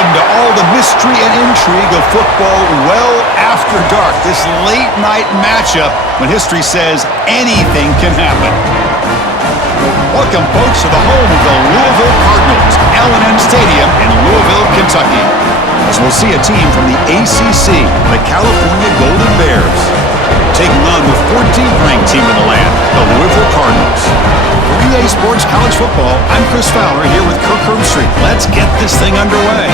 Welcome to all the mystery and intrigue of football well after dark. This late-night matchup when history says anything can happen. Welcome, folks, to the home of the Louisville Cardinals, L&M Stadium in Louisville, Kentucky. As we'll see a team from the ACC, the California Golden Bears, taking on the 14th ranked team in the land, the Louisville Cardinals. For EA Sports College Football, I'm Chris Fowler here with Kirk Herbstreit. Let's get this thing underway.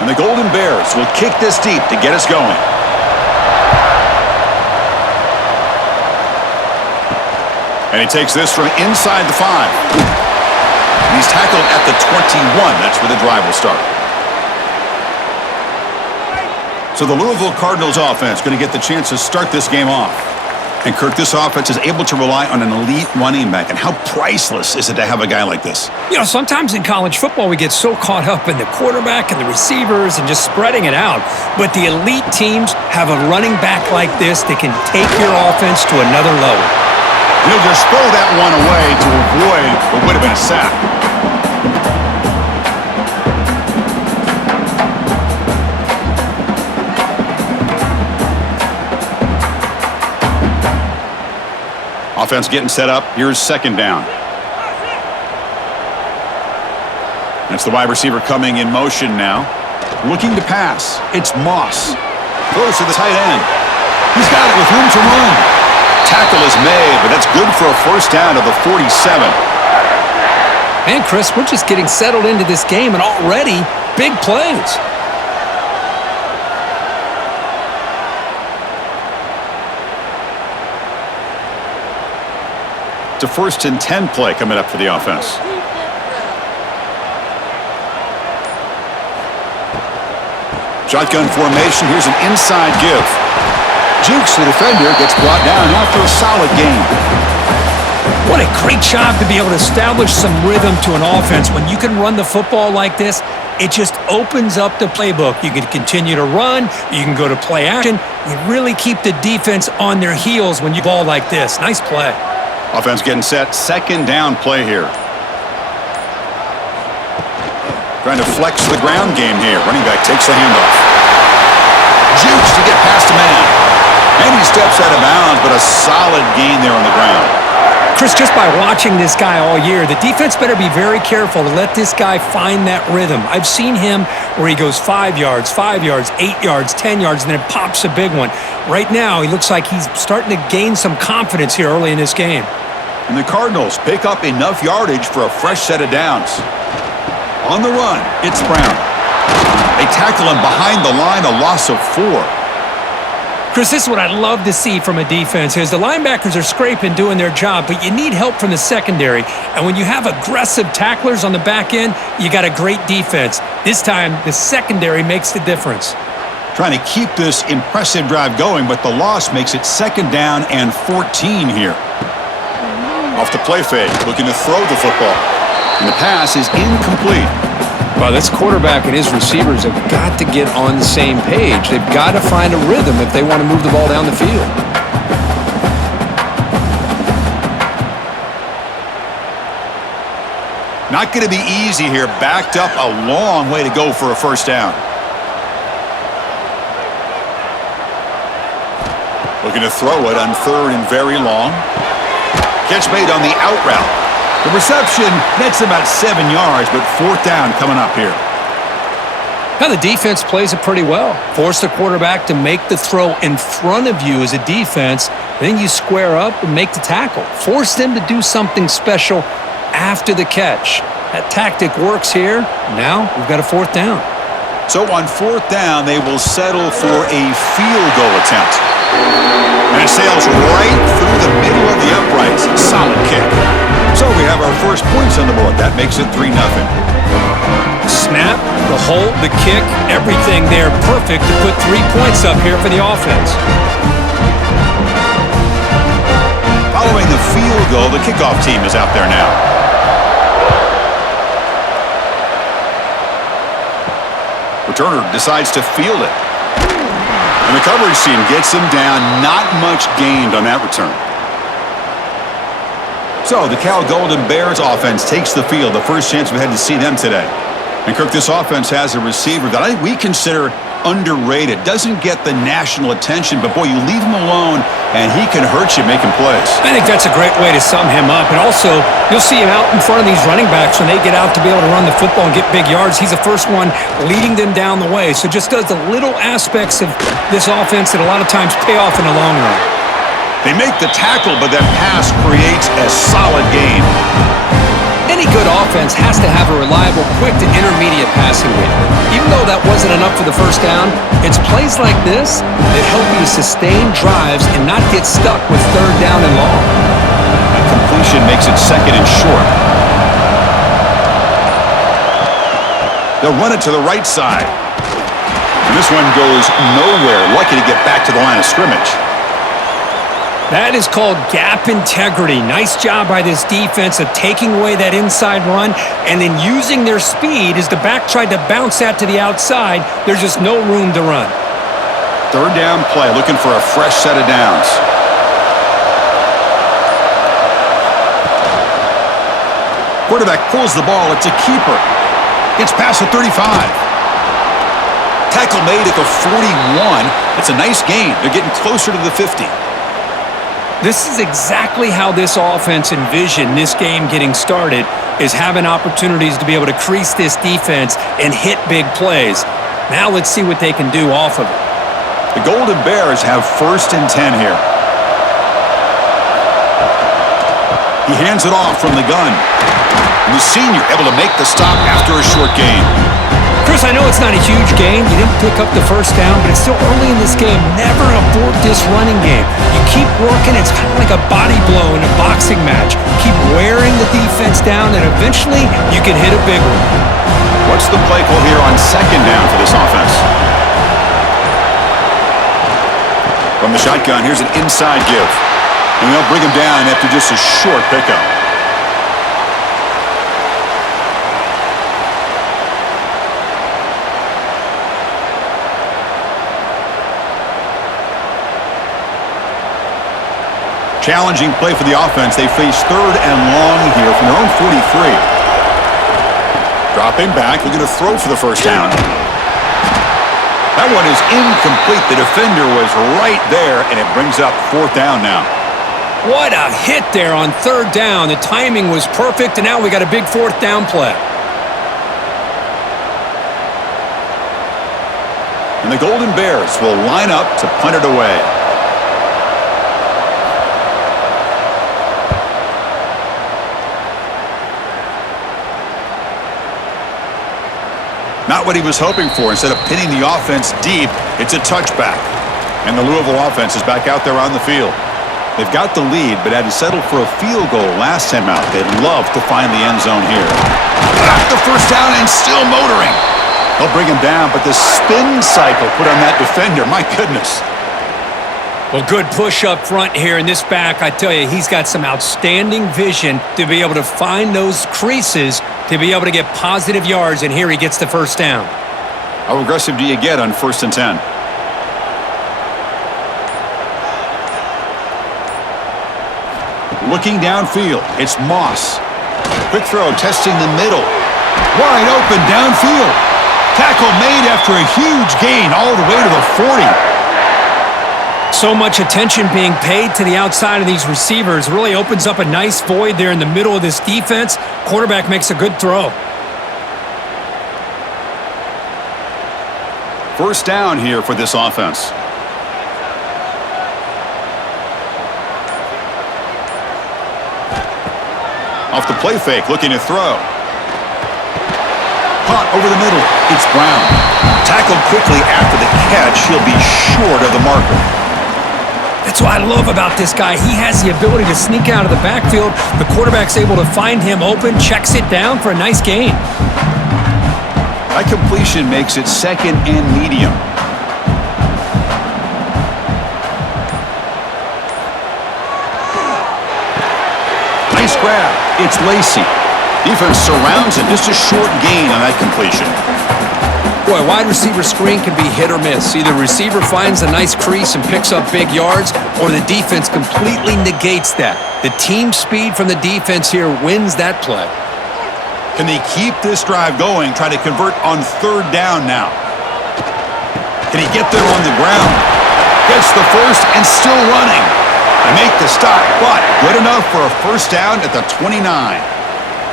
And the Golden Bears will kick this deep to get us going. And he takes this from inside the 5. He's tackled at the 21. That's where the drive will start. So the Louisville Cardinals offense going to get the chance to start this game off. And Kirk, this offense is able to rely on an elite running back. And how priceless is it to have a guy like this? You know, sometimes in college football we get so caught up in the quarterback and the receivers and just spreading it out. But the elite teams have a running back like this that can take your offense to another level. He'll just throw that one away to avoid what would have been a sack. Offense getting set up. Here's second down. That's the wide receiver coming in motion now. Looking to pass. It's Moss. Throws to the tight end. He's got it with room to run. Tackle is made, but that's good for a first down of the 47. Man, Chris, we're just getting settled into this game, and already big plays. It's a 1st and 10 play coming up for the offense. Shotgun formation. Here's an inside give. Jukes the defender, gets brought down after a solid game. What a great job to be able to establish some rhythm to an offense. When you can run the football like this, it just opens up the playbook. You can continue to run. You can go to play action. You really keep the defense on their heels when you ball like this. Nice play. Offense getting set. Second down play here. Trying to flex the ground game here. Running back takes the handoff. Jukes to get past a man. And he steps out of bounds, but a solid gain there on the ground. Chris, just by watching this guy all year, the defense better be very careful to let this guy find that rhythm. I've seen him where he goes 5 yards, 8 yards, 10 yards, and then it pops a big one. Right now, he looks like he's starting to gain some confidence here early in this game. And the Cardinals pick up enough yardage for a fresh set of downs. On the run, it's Brown. They tackle him behind the line, a loss of 4. Chris, this is what I love to see from a defense is the linebackers are scraping, doing their job, but you need help from the secondary. And when you have aggressive tacklers on the back end, you got a great defense. This time, the secondary makes the difference. Trying to keep this impressive drive going, but the loss makes it second down and 14 here. Off the play fake, looking to throw the football. And the pass is incomplete. Well, this quarterback and his receivers have got to get on the same page. They've got to find a rhythm if they want to move the ball down the field. Not going to be easy here. Backed up a long way to go for a first down. Looking to throw it on 3rd and very long. Catch made on the out route. The reception nets about 7 yards, but 4th down coming up here. Now the defense plays it pretty well. Force the quarterback to make the throw in front of you as a defense. Then you square up and make the tackle. Force them to do something special after the catch. That tactic works here. Now we've got a 4th down. So on 4th down, they will settle for a field goal attempt. And it sails right through the middle of the uprights. Solid kick. So we have our first points on the board. That makes it 3-0. Snap, the hold, the kick, everything there perfect to put 3 points up here for the offense. Following the field goal, the kickoff team is out there now. Returner decides to field it. And the coverage team gets him down. Not much gained on that return. So the Cal Golden Bears offense takes the field. The first chance we had to see them today. And, Kirk, this offense has a receiver that I think we consider underrated. Doesn't get the national attention, but, boy, you leave him alone, and he can hurt you making plays. I think that's a great way to sum him up. And also, you'll see him out in front of these running backs when they get out to be able to run the football and get big yards. He's the first one leading them down the way. So just does the little aspects of this offense that a lot of times pay off in the long run. They make the tackle, but that pass creates a solid gain. Any good offense has to have a reliable, quick to intermediate passing game. Even though that wasn't enough for the first down, it's plays like this that help you to sustain drives and not get stuck with third down and long. That completion makes it second and short. They'll run it to the right side. And this one goes nowhere. Lucky to get back to the line of scrimmage. That is called gap integrity. Nice job by this defense of taking away that inside run and then using their speed as the back tried to bounce that to the outside. There's just no room to run. Third down play, looking for a fresh set of downs. Quarterback pulls the ball. It's a keeper. Gets past the 35. Tackle made at the 41. That's a nice gain. They're getting closer to the 50. This is exactly how this offense envisioned this game getting started, is having opportunities to be able to crease this defense and hit big plays. Now let's see what they can do off of it. The Golden Bears have 1st and 10 here. He hands it off from the gun. And the senior able to make the stop after a short gain. Chris, I know it's not a huge gain. You didn't pick up the first down, but it's still early in this game. Never abort this running game. You keep working. It's kind of like a body blow in a boxing match. Keep wearing the defense down, and eventually you can hit a big one. What's the play call here on 2nd down for this offense? From the shotgun, here's an inside give. And they'll bring him down after just a short pickup. Challenging play for the offense. They face 3rd and long here from their own 43. Dropping back, looking to throw for the first down. That one is incomplete. The defender was right there, and it brings up 4th down now. What a hit there on 3rd down. The timing was perfect, and now we got a big 4th down play. And the Golden Bears will line up to punt it away. Not what he was hoping for. Instead of pinning the offense deep, it's a touchback. And the Louisville offense is back out there on the field. They've got the lead, but had to settle for a field goal last time out. They'd love to find the end zone here. Got the first down and still motoring. They'll bring him down, but the spin cycle put on that defender, my goodness. Well, good push up front here in this back. I tell you, he's got some outstanding vision to be able to find those creases, to be able to get positive yards, and here he gets the first down. How aggressive do you get on 1st and 10? Looking downfield, it's Moss. Quick throw, testing the middle. Wide open downfield. Tackle made after a huge gain all the way to the 40. So much attention being paid to the outside of these receivers. Really opens up a nice void there in the middle of this defense. Quarterback makes a good throw. First down here for this offense. Off the play fake, looking to throw. Caught over the middle. It's Brown. Tackled quickly after the catch. He'll be short of the marker. That's what I love about this guy. He has the ability to sneak out of the backfield. The quarterback's able to find him open, checks it down for a nice gain. That completion makes it 2nd and medium. Nice grab. It's Lacey. Defense surrounds him. Just a short gain on that completion. Boy, wide receiver screen can be hit or miss. Either receiver finds a nice crease and picks up big yards, or the defense completely negates that. The team speed from the defense here wins that play. Can they keep this drive going, try to convert on third down now? Can he get there on the ground? Gets the first and still running. They make the stop, but good enough for a first down at the 29.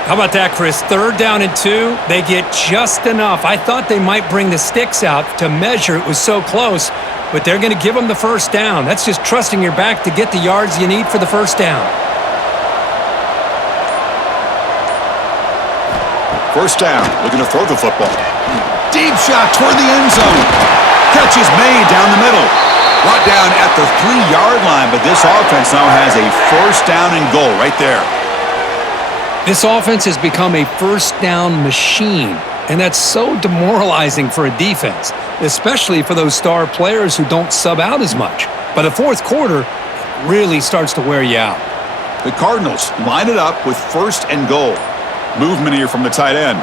How about that, Chris? Third down and 2. They get just enough. I thought they might bring the sticks out to measure. It was so close, but they're going to give them the first down. That's just trusting your back to get the yards you need for the first down. First down, looking to throw the football. Deep shot toward the end zone. Catch is made down the middle. Brought down at the 3-yard line, but this offense now has a first down and goal right there. This offense has become a first down machine, and that's so demoralizing for a defense, especially for those star players who don't sub out as much. By the fourth quarter, it really starts to wear you out. The Cardinals line it up with first and goal. Movement here from the tight end.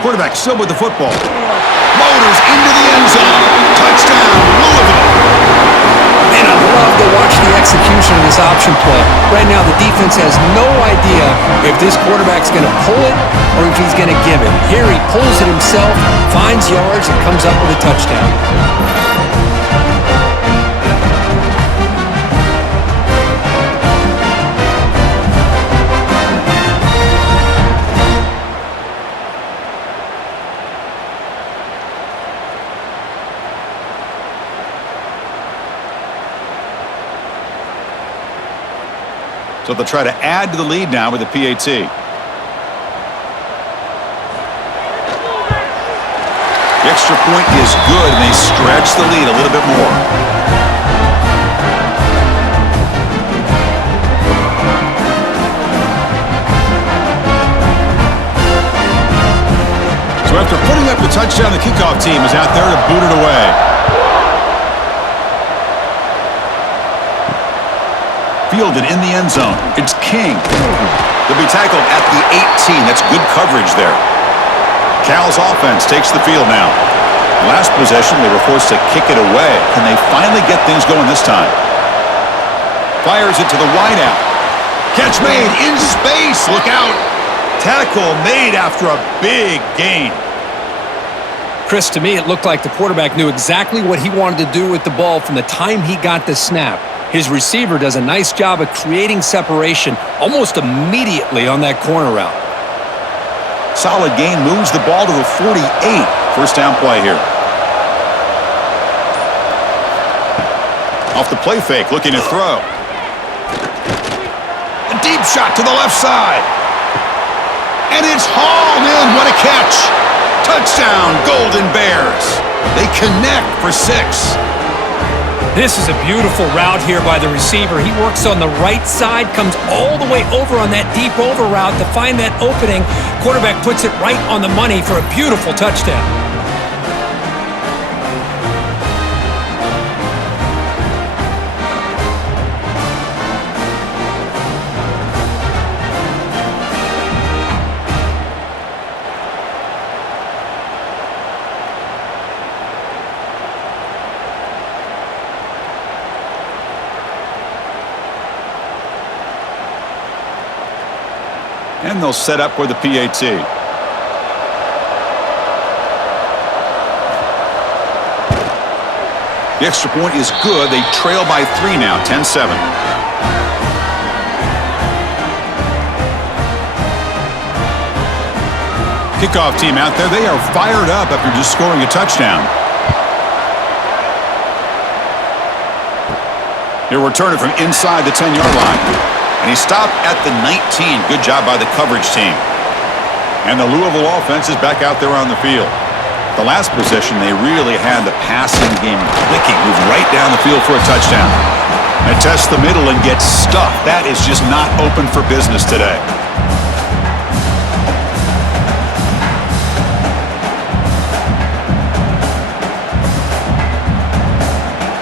Quarterback still with the football. Motors into the end zone. Touchdown, Louisville. And I love to watch the execution of this option play. Right now, the defense has no idea if this quarterback's going to pull it or if he's going to give it. Here he pulls it himself, finds yards, and comes up with a touchdown. So they'll try to add to the lead now with the PAT. The extra point is good, and they stretch the lead a little bit more. So after putting up the touchdown, the kickoff team is out there to boot it away. Fielded in the end zone. It's King. They'll be tackled at the 18. That's good coverage there. Cal's offense takes the field now. Last possession, they were forced to kick it away. Can they finally get things going this time? Fires it to the wideout. Catch made in space. Look out. Tackle made after a big gain. Chris, to me, it looked like the quarterback knew exactly what he wanted to do with the ball from the time he got the snap. His receiver does a nice job of creating separation almost immediately on that corner route. Solid gain, moves the ball to the 48. First down play here. Off the play fake, looking to throw. A deep shot to the left side. And it's hauled in. What a catch. Touchdown, Golden Bears. They connect for 6. This is a beautiful route here by the receiver. He works on the right side, comes all the way over on that deep over route to find that opening. Quarterback puts it right on the money for a beautiful touchdown. And they'll set up for the PAT. The extra point is good. They trail by 3 now, 10-7. Kickoff team out there. They are fired up after just scoring a touchdown. He'll return it from inside the 10-yard line. And he stopped at the 19. Good job by the coverage team. And the Louisville offense is back out there on the field. The last possession, they really had the passing game clicking. Moved right down the field for a touchdown. They test the middle and get stuffed. That is just not open for business today.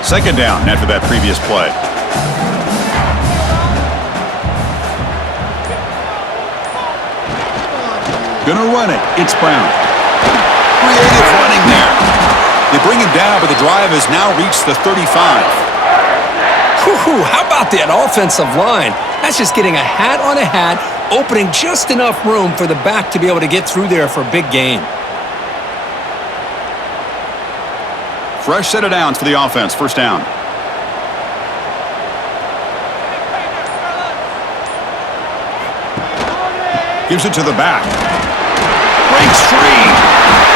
Second down after that previous play. Gonna run it. It's Brown. Creative running there. They bring him down, but the drive has now reached the 35. Whew, how about that offensive line? That's just getting a hat on a hat, opening just enough room for the back to be able to get through there for a big gain. Fresh set of downs for the offense. First down. Gives it to the back. Breaks free.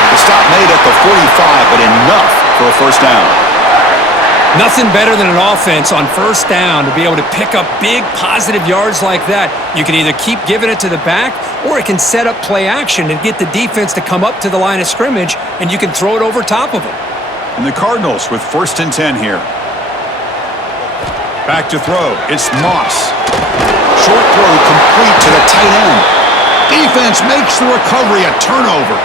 The stop made at the 45, but enough for a first down. Nothing better than an offense on first down to be able to pick up big positive yards like that. You can either keep giving it to the back, or it can set up play action and get the defense to come up to the line of scrimmage, and you can throw it over top of them. And the Cardinals with 1st and 10 here. Back to throw. It's Moss. Short throw complete to the tight end. Defense makes the recovery a turnover.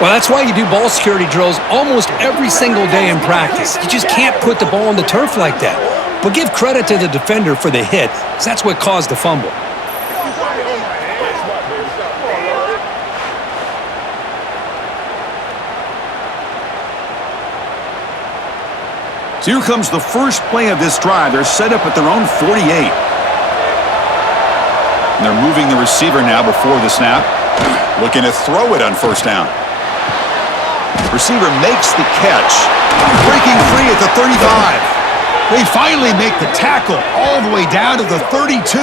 Well, that's why you do ball security drills almost every single day in practice. You just can't put the ball on the turf like that. But give credit to the defender for the hit, because that's what caused the fumble. So here comes the first play of this drive. They're set up at their own 48. And they're moving the receiver now before the snap. Looking to throw it on first down. Receiver makes the catch. Breaking free at the 35. They finally make the tackle all the way down to the 32.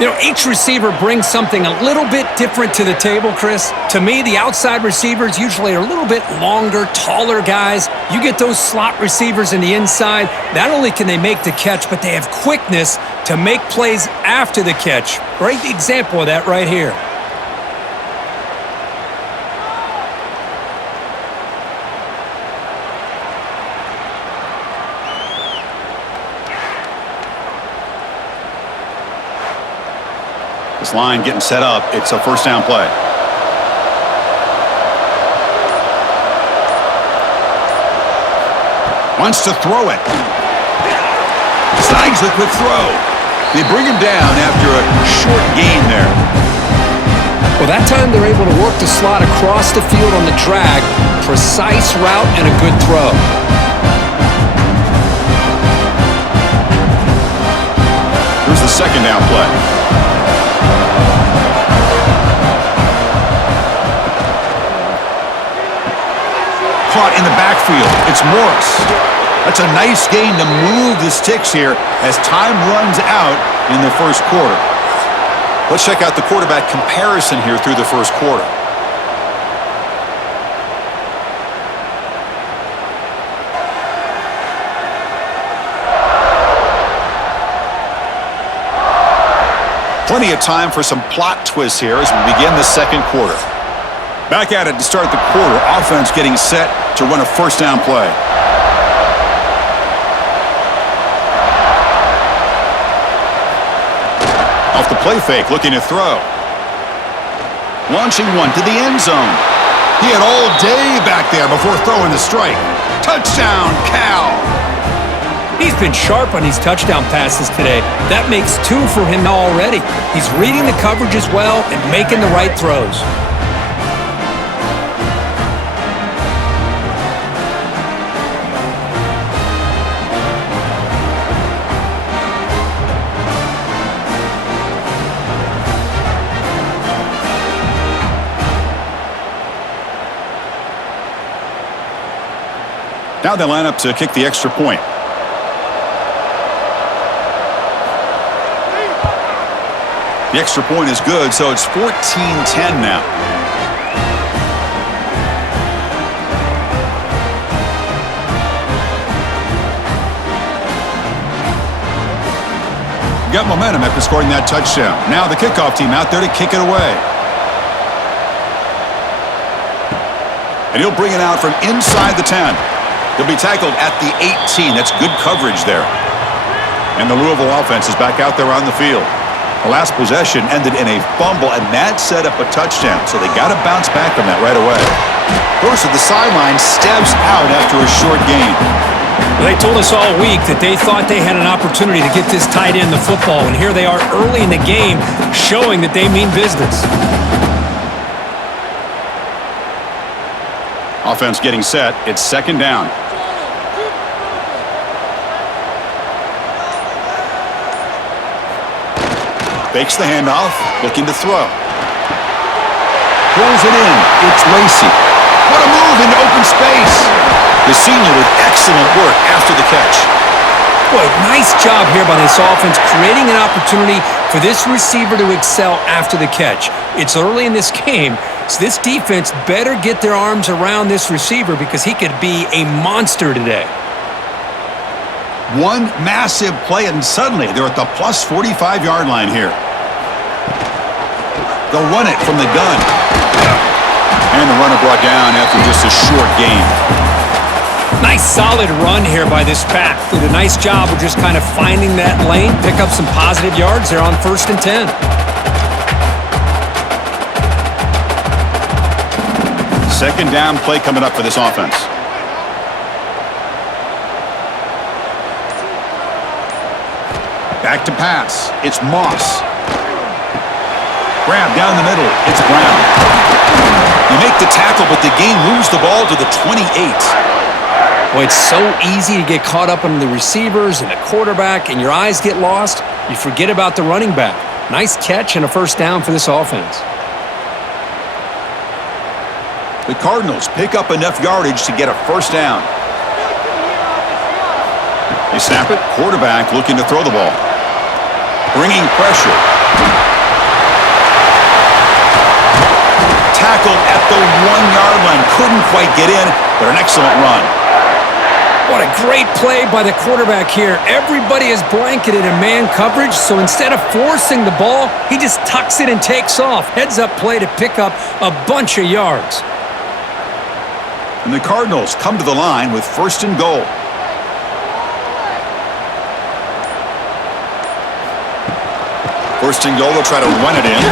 You know, each receiver brings something a little bit different to the table, Chris. To me, the outside receivers usually are a little bit longer, taller guys. You get those slot receivers in the inside, not only can they make the catch, but they have quickness to make plays after the catch. Great example of that right here. This line getting set up. It's a first down play. Wants to throw it. Snags a quick throw. They bring him down after a short gain there. Well, that time they're able to work the slot across the field on the drag. Precise route and a good throw. Here's the second down play. Caught in the backfield. It's Morris. That's a nice gain to move the sticks here as time runs out in the first quarter. Let's check out the quarterback comparison here through the first quarter. Plenty of time for some plot twists here as we begin the second quarter. Back at it to start the quarter. Offense getting set to run a first down play. Off the play fake, looking to throw. Launching one to the end zone. He had all day back there before throwing the strike. Touchdown, Cal! He's been sharp on these touchdown passes today. That makes 2 for him already. He's reading the coverage as well and making the right throws. Now they line up to kick the extra point. The extra point is good, so it's 14-10 now. Got momentum after scoring that touchdown. Now the kickoff team out there to kick it away. And he'll bring it out from inside the 10. He'll be tackled at the 18. That's good coverage there. And the Louisville offense is back out there on the field. The last possession ended in a fumble, and that set up a touchdown. So they got to bounce back from that right away. First at the sideline, steps out after a short gain. Well, they told us all week that they thought they had an opportunity to get this tight end the football, and here they are early in the game showing that they mean business. Offense getting set. It's second down. Fakes the handoff, looking to throw. Throws it in. It's Lacey. What a move into open space. The senior with excellent work after the catch. Boy, nice job here by this offense, creating an opportunity for this receiver to excel after the catch. It's early in this game, so this defense better get their arms around this receiver because he could be a monster today. One massive play, and suddenly they're at the plus 45-yard line here. They'll run it from the gun. And the runner brought down after just a short gain. Nice solid run here by this pack. Did a nice job of just kind of finding that lane, pick up some positive yards there on 1st and 10. Second down play coming up for this offense. Back to pass. It's Moss. Grab down the middle. It's Brown. You make the tackle, but the game moves the ball to the 28. Well, it's so easy to get caught up on the receivers and the quarterback, and your eyes get lost. You forget about the running back. Nice catch and a first down for this offense. The Cardinals pick up enough yardage to get a first down. They snap it. Quarterback looking to throw the ball. Bringing pressure. Tackled at the 1-yard line. Couldn't quite get in, but an excellent run. What a great play by the quarterback here. Everybody is blanketed in man coverage, so instead of forcing the ball, he just tucks it and takes off. Heads-up play to pick up a bunch of yards. And the Cardinals come to the line with 1st and goal. First and goal, they'll try to run it in.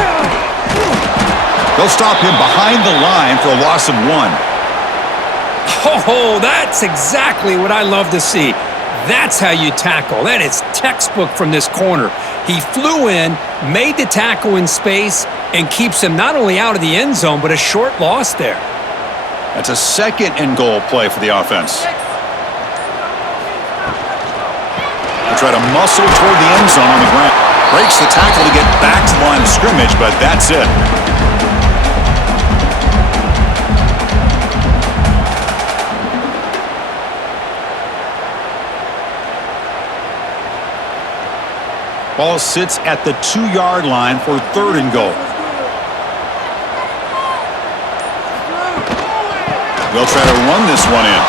They'll stop him behind the line for a loss of 1. Oh, that's exactly what I love to see. That's how you tackle. That is textbook from this corner. He flew in, made the tackle in space, and keeps him not only out of the end zone, but a short loss there. That's a 2nd and goal play for the offense. They'll try to muscle toward the end zone on the ground. Breaks the tackle to get back to the line of scrimmage, but that's it. Ball sits at the 2-yard line for 3rd and goal. They'll try to run this one in.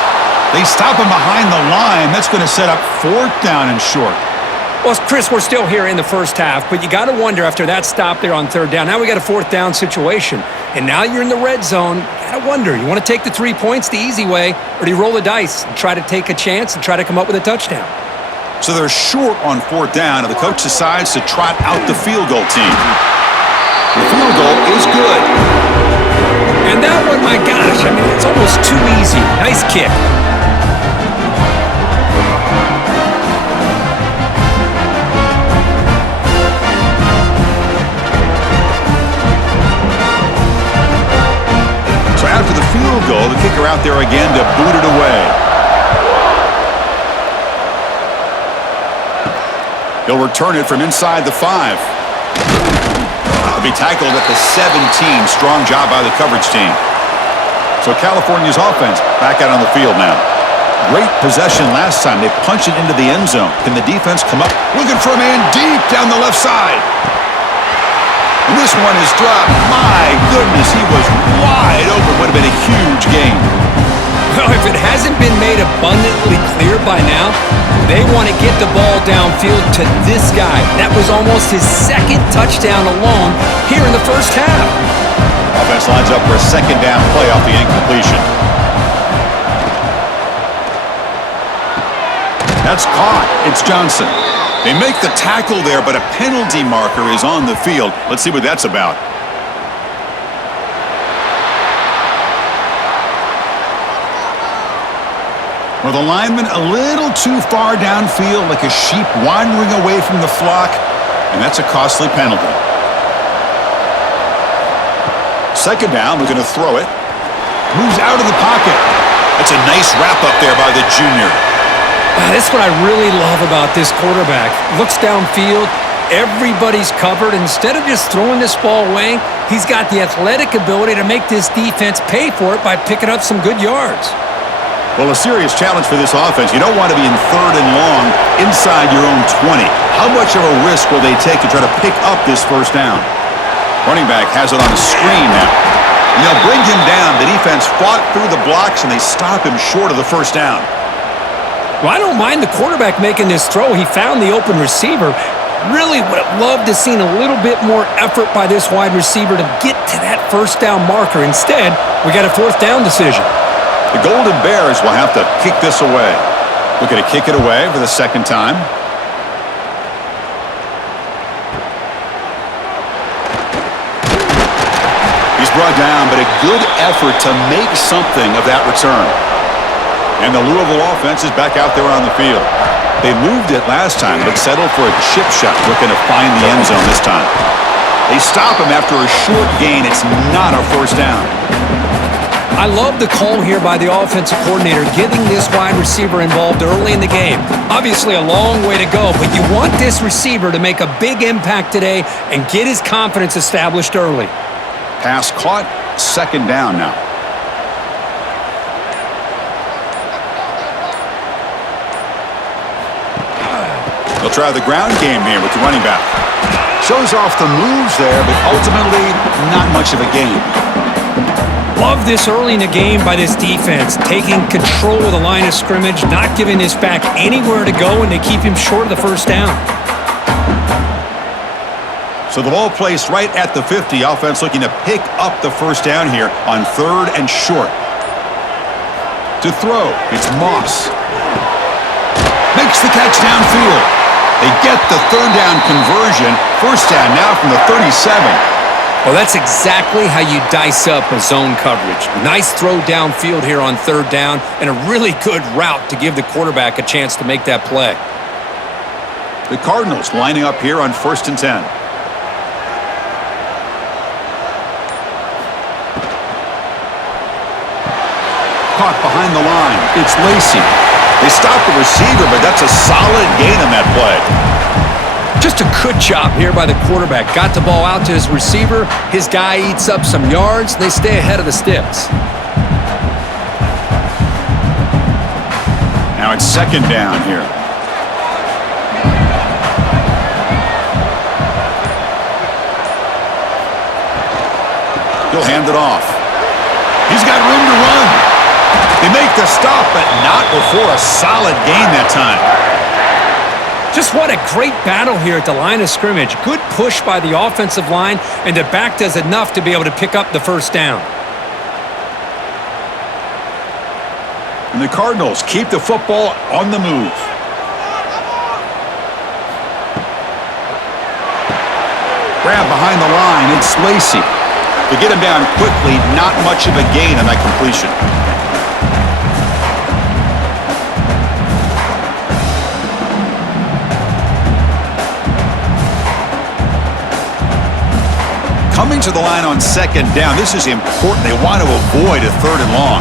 They stop him behind the line. That's going to set up 4th down and short. Well, Chris, we're still here in the first half, but you got to wonder after that stop there on 3rd down. Now we got a 4th down situation, and now you're in the red zone. You got to wonder, you want to take the 3 points the easy way, or do you roll the dice and try to take a chance and try to come up with a touchdown? So they're short on 4th down, and the coach decides to trot out the field goal team. The field goal is good. And that one, my gosh, I mean, it's almost too easy. Nice kick. So after the field goal, the kicker out there again to boot it away. He'll return it from inside the 5. He'll be tackled at the 17. Strong job by the coverage team. So California's offense back out on the field now. Great possession last time. They punched it into the end zone. Can the defense come up? Looking for a man deep down the left side. And this one is dropped. My goodness, he was wide open. Would have been a huge gain. Well, if it hasn't been made abundantly clear by now, they want to get the ball downfield to this guy. That was almost his 2nd touchdown alone here in the first half. Offense lines up for a 2nd down play off the incompletion. That's caught. It's Johnson. They make the tackle there, but a penalty marker is on the field. Let's see what that's about. Well, the lineman a little too far downfield, like a sheep wandering away from the flock, and that's a costly penalty. 2nd down, we're going to throw it. Moves out of the pocket. That's a nice wrap-up there by the junior. That's what I really love about this quarterback. Looks downfield, Everybody's covered. Instead of just throwing this ball away, he's got the athletic ability to make this defense pay for it by picking up some good yards. Well, a serious challenge for this offense. You don't want to be in 3rd and long inside your own 20. How much of a risk will they take to try to pick up this first down? Running back has it on the screen now. And they'll bring him down. The defense fought through the blocks, and they stop him short of the first down. Well, I don't mind the quarterback making this throw. He found the open receiver. Really would have loved to seen a little bit more effort by this wide receiver to get to that first down marker. Instead, we got a 4th down decision. The Golden Bears will have to kick this away. Looking to kick it away for the 2nd time. He's brought down, but a good effort to make something of that return. And the Louisville offense is back out there on the field. They moved it last time, but settled for a chip shot, looking to find the end zone this time. They stop him after a short gain. It's not a first down. I love the call here by the offensive coordinator, getting this wide receiver involved early in the game. Obviously a long way to go, but you want this receiver to make a big impact today and get his confidence established early. Pass caught, 2nd down now. They'll try the ground game here with the running back. Shows off the moves there, but ultimately not much of a gain. Love this early in the game by this defense, taking control of the line of scrimmage, not giving this back anywhere to go, and they keep him short of the first down. So the ball placed right at the 50. Offense looking to pick up the first down here on 3rd and short. To throw, it's Moss. Makes the catch downfield. They get the 3rd down conversion. First down now from the 37. Well, that's exactly how you dice up a zone coverage. Nice throw downfield here on 3rd down, and a really good route to give the quarterback a chance to make that play. The Cardinals lining up here on 1st and 10. Caught behind the line. It's Lacey. They stop the receiver, but that's a solid gain on that play. Just a good job here by the quarterback. Got the ball out to his receiver. His guy eats up some yards. They stay ahead of the sticks. Now it's 2nd down here. He'll hand it off. He's got room to run. They make the stop, but not before a solid gain that time. Just what a great battle here at the line of scrimmage. Good push by the offensive line, and the back does enough to be able to pick up the first down. And the Cardinals keep the football on the move. Grab behind the line, it's Lacey. To get him down quickly, not much of a gain on that completion. Coming to the line on 2nd down. This is important. They want to avoid a 3rd and long.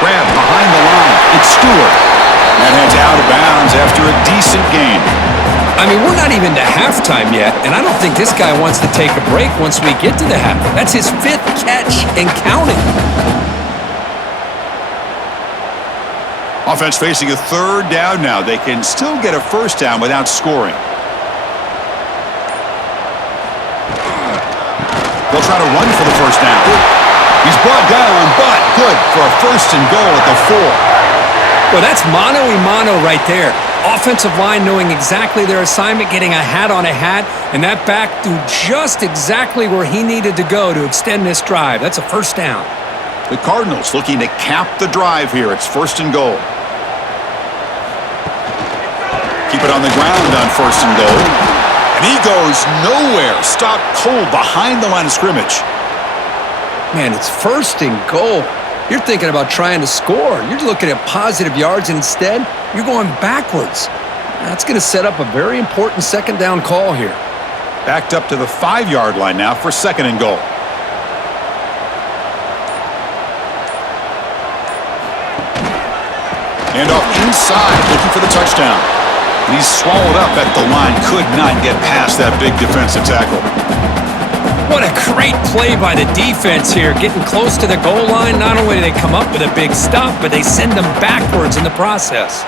Grab behind the line. It's Stewart. That heads out of bounds after a decent gain. I mean, we're not even to halftime yet, and I don't think this guy wants to take a break once we get to the half. That's his 5th catch and counting. Offense facing a 3rd down now. They can still get a first down without scoring. They'll try to run for the first down. He's brought down, but good for a 1st and goal at the 4. Well, that's mano-a-mano right there. Offensive line knowing exactly their assignment, getting a hat on a hat, and that back threw just exactly where he needed to go to extend this drive. That's a first down. The Cardinals looking to cap the drive here. It's 1st and goal. Keep it on the ground on 1st and goal. And he goes nowhere. Stopped cold behind the line of scrimmage. Man, it's 1st and goal. You're thinking about trying to score. You're looking at positive yards, and instead, you're going backwards. That's going to set up a very important 2nd down call here. Backed up to the 5-yard line now for 2nd and goal. And off inside, looking for the touchdown. And he's swallowed up at the line. Could not get past that big defensive tackle. What a great play by the defense here. Getting close to the goal line, not only do they come up with a big stop, but they send them backwards in the process.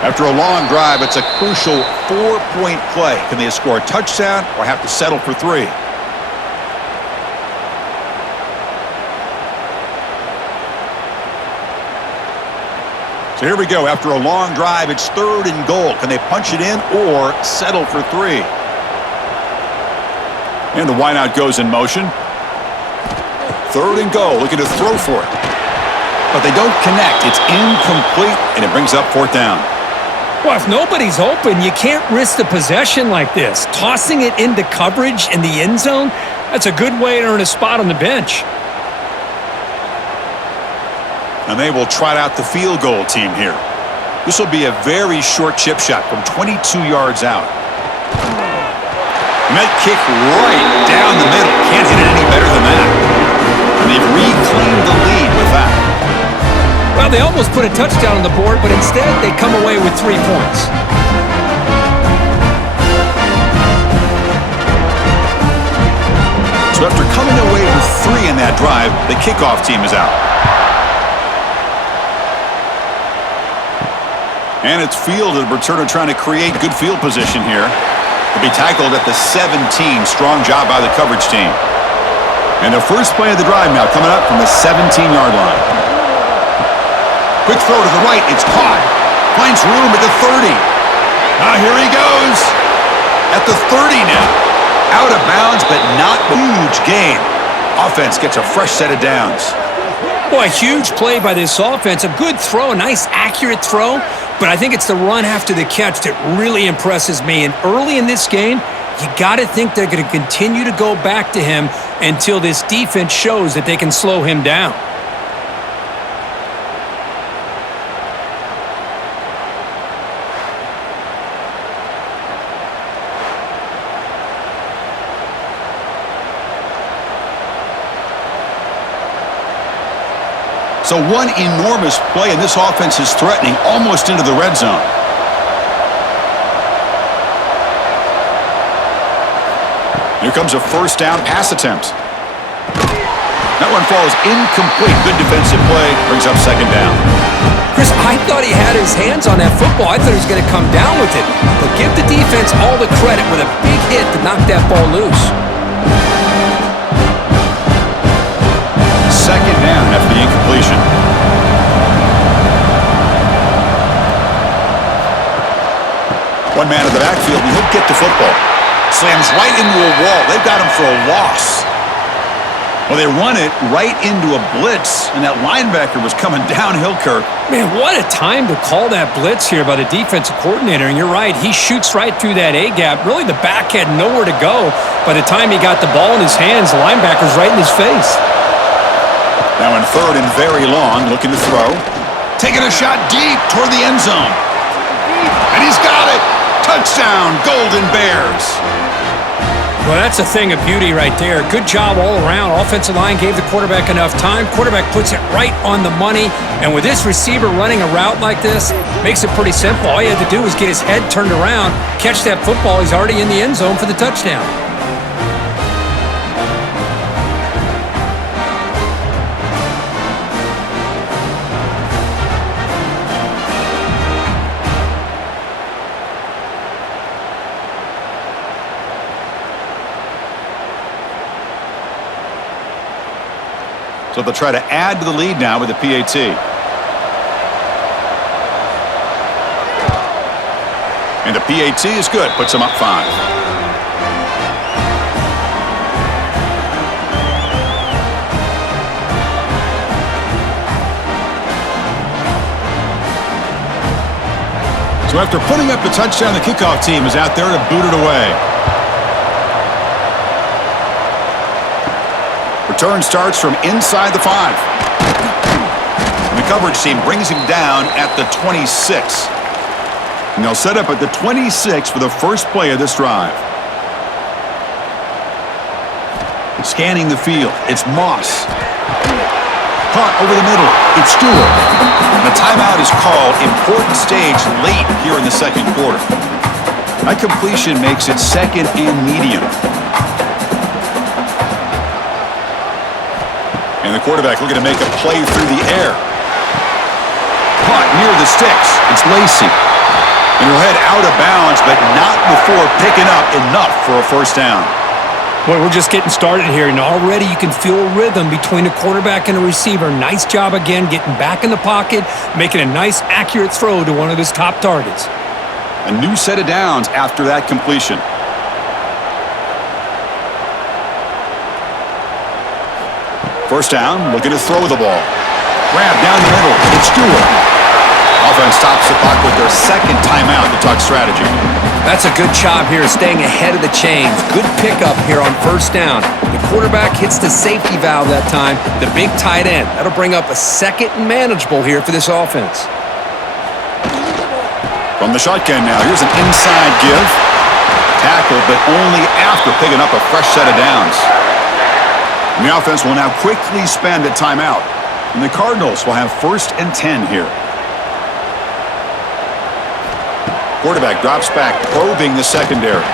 After a long drive, it's a crucial 4-point play. Can they score a touchdown or have to settle for 3? So here we go. After a long drive, it's 3rd and goal. Can they punch it in or settle for 3? And the wideout goes in motion. 3rd and goal. Looking to throw for it. But they don't connect. It's incomplete, and it brings up 4th down. Well, if nobody's open, you can't risk the possession like this. Tossing it into coverage in the end zone, that's a good way to earn a spot on the bench. And they will trot out the field goal team here. This will be a very short chip shot from 22 yards out. And that kick right down the middle. Can't hit it any better than that. And they've reclaimed the lead with that. Well, they almost put a touchdown on the board, but instead they come away with 3 points. So after coming away with 3 in that drive, the kickoff team is out. And it's fielded. Returner trying to create good field position here. He'll be tackled at the 17. Strong job by the coverage team. And the first play of the drive now coming up from the 17-yard line. Quick throw to the right. It's caught. Finds room at the 30. Now here he goes. At the 30 now. Out of bounds, but not a huge gain. Offense gets a fresh set of downs. Boy, a huge play by this offense. A good throw, a nice accurate throw. But I think it's the run after the catch that really impresses me. And early in this game, you got to think they're going to continue to go back to him until this defense shows that they can slow him down. So one enormous play, and this offense is threatening almost into the red zone. Here comes a first down pass attempt. That one falls incomplete. Good defensive play. Brings up 2nd down. Chris, I thought he had his hands on that football. I thought he was going to come down with it. But give the defense all the credit with a big hit to knock that ball loose. 2nd down after the incompletion. One man in the backfield, and he'll get the football. Slams right into a wall. They've got him for a loss. Well, they run it right into a blitz, and that linebacker was coming downhill, Kirk. Man, what a time to call that blitz here by the defensive coordinator. And you're right, he shoots right through that A-gap. Really, the back had nowhere to go. By the time he got the ball in his hands, the linebacker's right in his face. Now in 3rd and very long, looking to throw. Taking a shot deep toward the end zone. And he's got it. Touchdown, Golden Bears. Well, that's a thing of beauty right there. Good job all around. Offensive line gave the quarterback enough time. Quarterback puts it right on the money. And with this receiver running a route like this, makes it pretty simple. All he had to do was get his head turned around, catch that football. He's already in the end zone for the touchdown. So they'll try to add to the lead now with the PAT. And the PAT is good. Puts them up 5. So after putting up the touchdown, the kickoff team is out there to boot it away. Return starts from inside the 5. And the coverage team brings him down at the 26. And they'll set up at the 26 for the first play of this drive. Scanning the field. It's Moss. Caught over the middle. It's Stewart. And the timeout is called. Important stage late here in the second quarter. That completion makes it second and medium. And the quarterback looking to make a play through the air. Caught near the sticks. It's Lacey. And he'll head out of bounds, but not before picking up enough for a first down. Boy, we're just getting started here, and already you can feel a rhythm between the quarterback and the receiver. Nice job again getting back in the pocket, making a nice, accurate throw to one of his top targets. A new set of downs after that completion. First down, looking to throw the ball. Grab down the middle. It's Stewart. Offense stops the clock with their second timeout to talk strategy. That's a good job here, staying ahead of the chains. Good pickup here on first down. The quarterback hits the safety valve that time, the big tight end. That'll bring up a second and manageable here for this offense. From the shotgun now, here's an inside give. Tackle, but only after picking up a fresh set of downs. And the offense will now quickly spend a timeout. And the Cardinals will have 1st and 10 here. Quarterback drops back, probing the secondary.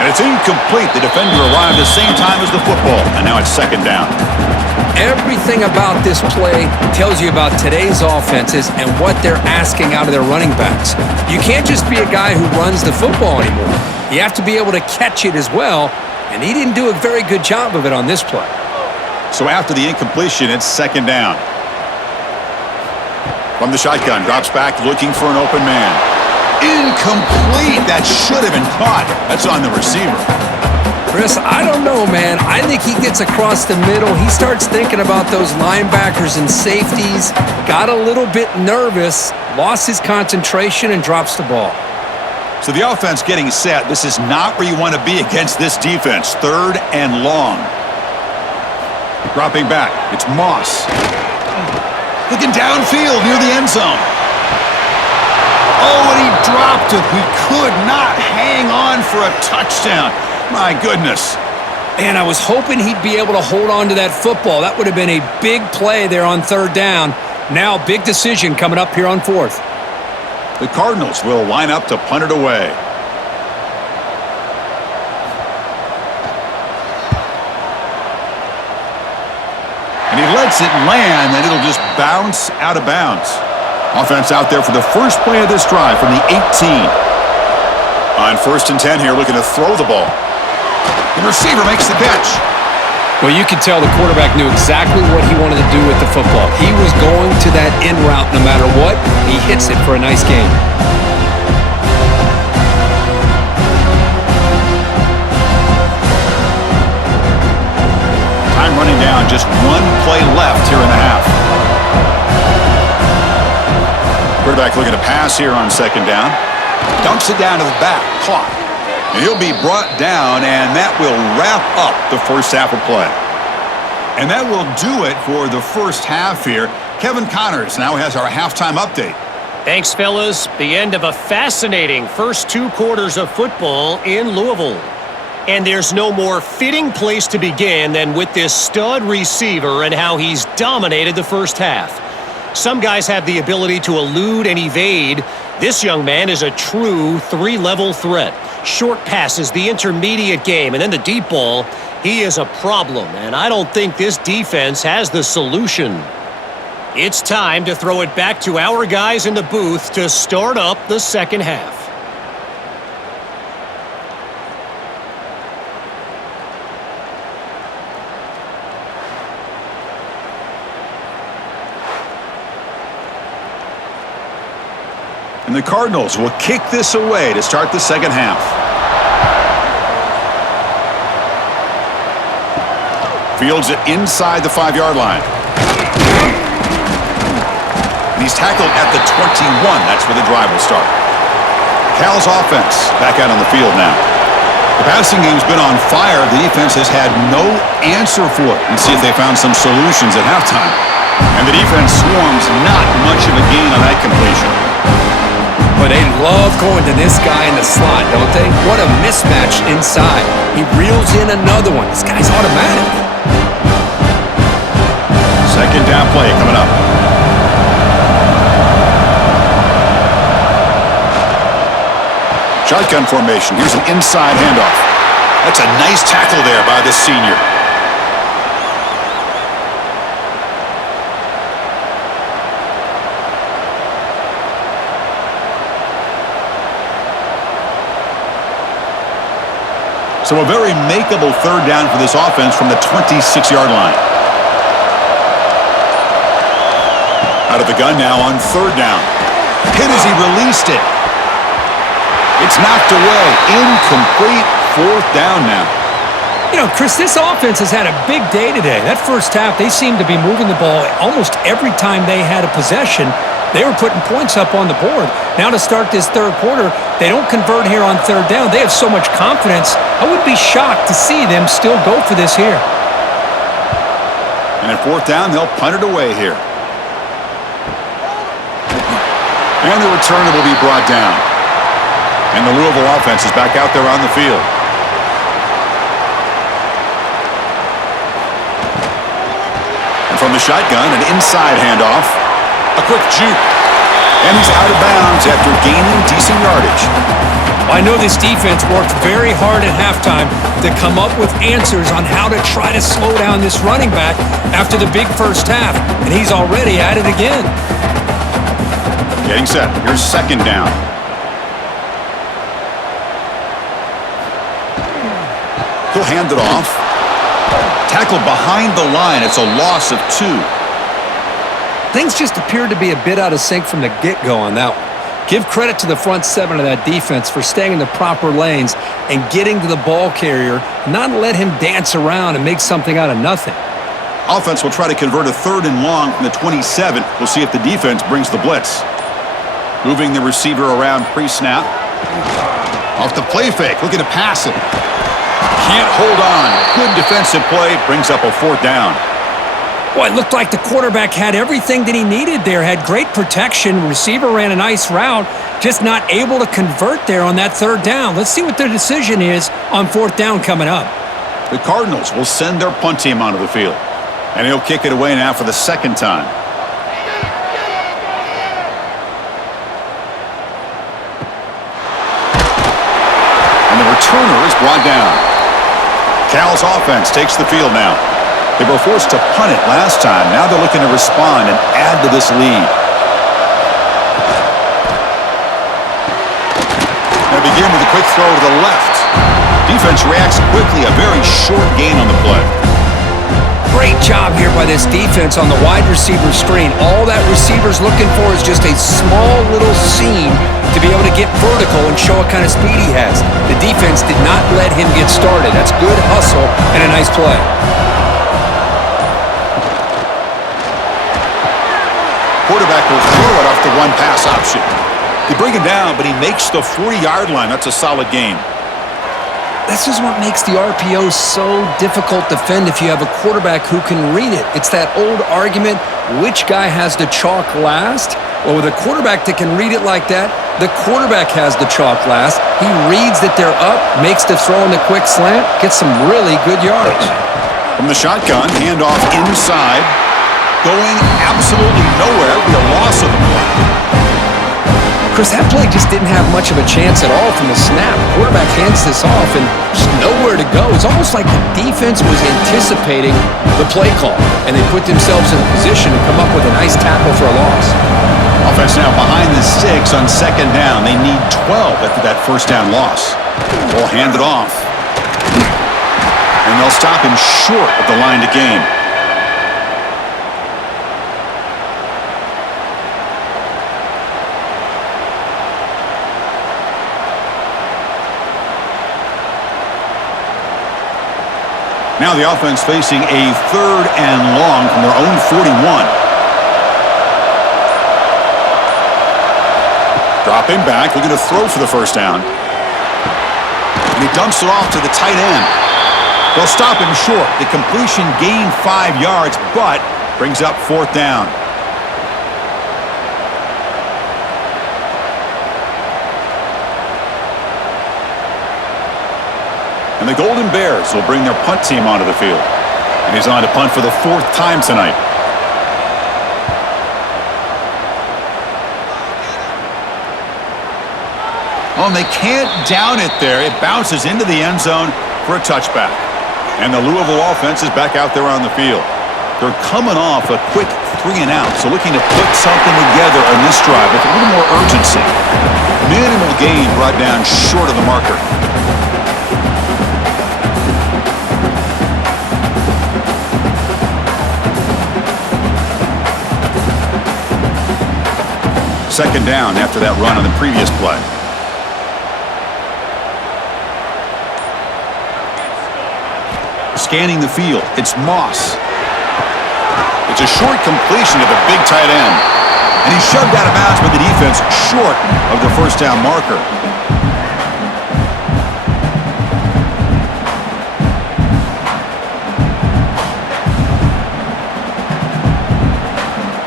And it's incomplete. The defender arrived at the same time as the football. And now it's second down. Everything about this play tells you about today's offenses and what they're asking out of their running backs. You can't just be a guy who runs the football anymore. You have to be able to catch it as well. And he didn't do a very good job of it on this play. So after the incompletion, it's second down. From the shotgun, drops back, looking for an open man. Incomplete. That should have been caught. That's on the receiver. Chris, I don't know, man. I think he gets across the middle. He starts thinking about those linebackers and safeties. Got a little bit nervous, lost his concentration, and drops the ball. So the offense getting set. This is not where you want to be against this defense. 3rd and long. Dropping back. It's Moss. Looking downfield near the end zone. Oh, and he dropped it. He could not hang on for a touchdown. My goodness. Man, I was hoping he'd be able to hold on to that football. That would have been a big play there on 3rd down. Now, big decision coming up here on 4th. The Cardinals will line up to punt it away. And he lets it land, and it'll just bounce out of bounds. Offense out there for the first play of this drive from the 18. On 1st and 10 here, looking to throw the ball. The receiver makes the catch. Well, you could tell the quarterback knew exactly what he wanted to do with the football. He was going to that in route no matter what. He hits it for a nice gain. Time running down, just one play left here in the half. Quarterback looking to pass here on second down. Dumps it down to the back. Caught. And he'll be brought down, and that will wrap up the first half of play. And that will do it for the first half here. Kevin Connors now has our halftime update. Thanks, fellas. The end of a fascinating first 2 quarters of football in Louisville. And there's no more fitting place to begin than with this stud receiver and how he's dominated the first half. Some guys have the ability to elude and evade. This young man is a true 3-level threat. Short passes, the intermediate game, and then the deep ball. He is a problem, and I don't think this defense has the solution. It's time to throw it back to our guys in the booth to start up the second half. And the Cardinals will kick this away to start the second half. Fields it inside the 5-yard line. And he's tackled at the 21. That's where the drive will start. Cal's offense back out on the field now. The passing game's been on fire. The defense has had no answer for it. Let's see if they found some solutions at halftime. And the defense swarms not much of a gain on that completion. But they love going to this guy in the slot, don't they? What a mismatch inside. He reels in another one. This guy's automatic. Second down play coming up. Shotgun formation. Here's an inside handoff. That's a nice tackle there by the senior. So a very makeable third down for this offense from the 26-yard line. Out of the gun now on third down. Hit as he released it. It's knocked away. Incomplete. Fourth down now. You know, Chris, this offense has had a big day today. That first half, they seemed to be moving the ball almost every time they had a possession. They were putting points up on the board. Now to start this third quarter, they don't convert here on third down. They have so much confidence. I would be shocked to see them still go for this here. And at fourth down, they'll punt it away here. And the returner will be brought down. And the Louisville offense is back out there on the field. And from the shotgun, an inside handoff. A quick juke. And he's out of bounds after gaining decent yardage. I know this defense worked very hard at halftime to come up with answers on how to try to slow down this running back after the big first half. And he's already at it again. Getting set. Here's second down. He'll hand it off. Tackled behind the line. It's a loss of 2. Things just appeared to be a bit out of sync from the get-go on that one. Give credit to the front seven of that defense for staying in the proper lanes and getting to the ball carrier, not let him dance around and make something out of nothing. Offense will try to convert a third and long from the 27. We'll see if the defense brings the blitz. Moving the receiver around pre-snap. Off the play fake. Looking to pass it. Can't hold on. Good defensive play. Brings up a fourth down. Boy, it looked like the quarterback had everything that he needed there. Had great protection. Receiver ran a nice route. Just not able to convert there on that third down. Let's see what their decision is on fourth down coming up. The Cardinals will send their punt team onto the field. And he'll kick it away now for the second time. And the returner is brought down. Cal's offense takes the field now. They were forced to punt it last time. Now they're looking to respond and add to this lead. They begin with a quick throw to the left. Defense reacts quickly. A very short gain on the play. Great job here by this defense on the wide receiver screen. All that receiver's looking for is just a small little seam to be able to get vertical and show what kind of speed he has. The defense did not let him get started. That's good hustle and a nice play. Quarterback will throw it off the one pass option. They bring him down, but he makes the 40-yard line. That's a solid gain. This is what makes the RPO so difficult to defend if you have a quarterback who can read it. It's that old argument, which guy has the chalk last? Well, with a quarterback that can read it like that, the quarterback has the chalk last. He reads that they're up, makes the throw in the quick slant, gets some really good yards. From the shotgun, handoff inside. Going absolutely nowhere. It'll be a loss of the play. Chris, that play just didn't have much of a chance at all from the snap. Quarterback hands this off and just nowhere to go. It's almost like the defense was anticipating the play call, and they put themselves in a position to come up with a nice tackle for a loss. Offense now behind the 6 on second down. They need 12 after that first down loss. We'll hand it off. And they'll stop him short of the line to gain. Now the offense facing a third and long from their own 41. Dropping back, looking to throw for the first down. And he dumps it off to the tight end. They'll stop him short. The completion gained 5 yards, but brings up fourth down. And the Golden Bears will bring their punt team onto the field. And he's on to punt for the 4th time tonight. Oh, and they can't down it there. It bounces into the end zone for a touchback. And the Louisville offense is back out there on the field. They're coming off a quick 3-and-out, so looking to put something together on this drive with a little more urgency. Minimal gain brought down short of the marker. Second down after that run on the previous play. Scanning the field, it's Moss. It's a short completion to the big tight end. And he's shoved out of bounds by the defense short of the first down marker.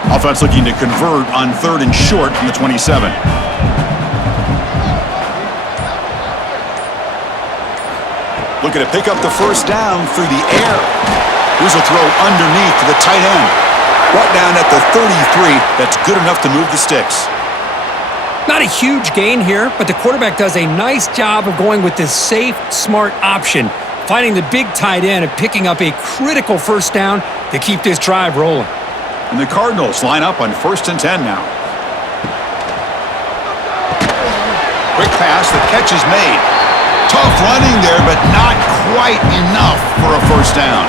Offense looking to convert on 3rd and short from the 27. Looking to pick up the first down through the air. Here's a throw underneath to the tight end. Brought down at the 33. That's good enough to move the sticks. Not a huge gain here, but the quarterback does a nice job of going with this safe, smart option, finding the big tight end and picking up a critical first down to keep this drive rolling. And the Cardinals line up on 1st and 10 now. Quick pass, the catch is made. Tough running there, but not quite enough for a first down.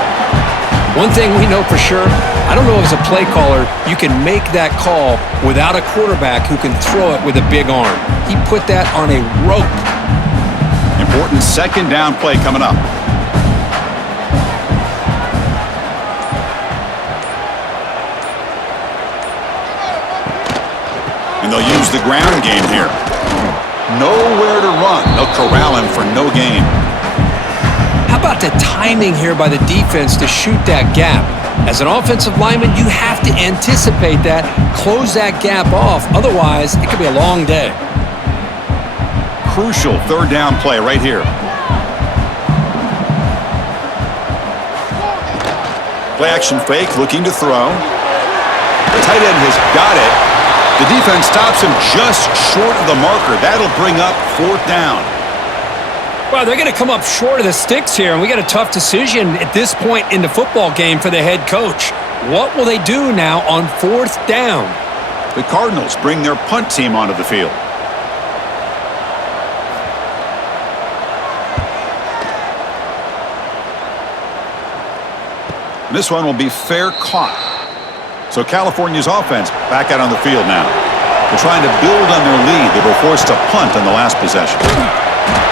One thing we know for sure, I don't know if as a play caller you can make that call without a quarterback who can throw it with a big arm. He put that on a rope. Important second down play coming up. And they'll use the ground game here. Nowhere to run. They'll corral him for no gain. How about the timing here by the defense to shoot that gap? As an offensive lineman, you have to anticipate that, close that gap off. Otherwise, it could be a long day. Crucial 3rd down play right here. Play action fake, looking to throw. The tight end has got it. The defense stops him just short of the marker. That'll bring up 4th down. Well, they're going to come up short of the sticks here, and we got a tough decision at this point in the football game for the head coach. What will they do now on 4th down? The Cardinals bring their punt team onto the field. This one will be fair caught. So California's offense back out on the field now. They're trying to build on their lead. They were forced to punt on the last possession.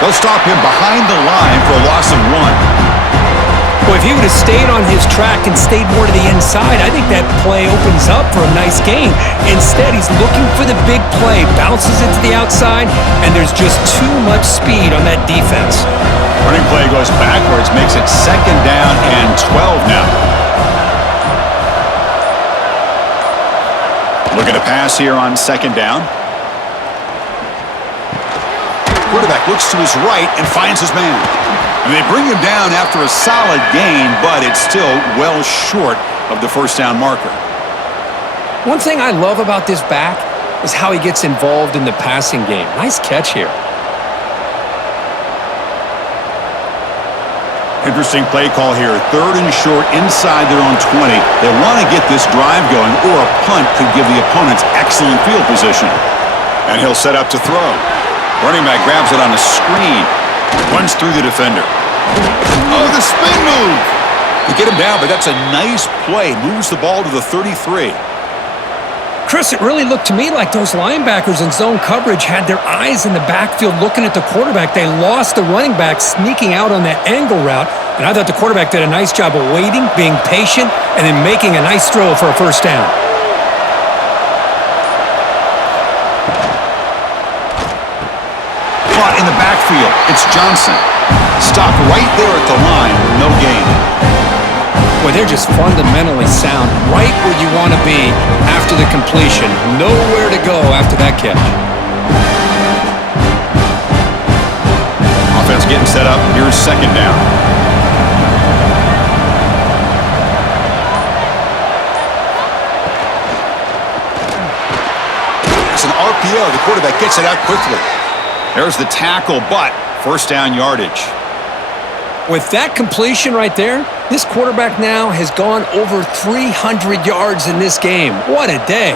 They'll stop him behind the line for a loss of 1. Boy, if he would have stayed on his track and stayed more to the inside, I think that play opens up for a nice gain. Instead, he's looking for the big play, bounces it to the outside, and there's just too much speed on that defense. Running play goes backwards, makes it 2nd down and 12 now. Looking to pass here on 2nd down. Quarterback looks to his right and finds his man. And they bring him down after a solid gain, but it's still well short of the first down marker. One thing I love about this back is how he gets involved in the passing game. Nice catch here. Interesting play call here. 3rd and short inside their own 20. They want to get this drive going, or a punt could give the opponents excellent field position. And he'll set up to throw. Running back grabs it on a screen. Runs through the defender. Oh, the spin move! To get him down, but that's a nice play. Moves the ball to the 33. Chris, it really looked to me like those linebackers in zone coverage had their eyes in the backfield looking at the quarterback. They lost the running back sneaking out on that angle route, and I thought the quarterback did a nice job of waiting, being patient, and then making a nice throw for a first down. Caught in the backfield. It's Johnson. Stopped right there at the line. No gain. Boy, they're just fundamentally sound, right where you want to be after the completion. Nowhere to go after that catch. Offense getting set up. Here's 2nd down. It's an RPO. The quarterback gets it out quickly. There's the tackle, but first down yardage. With that completion right there, this quarterback now has gone over 300 yards in this game. What a day.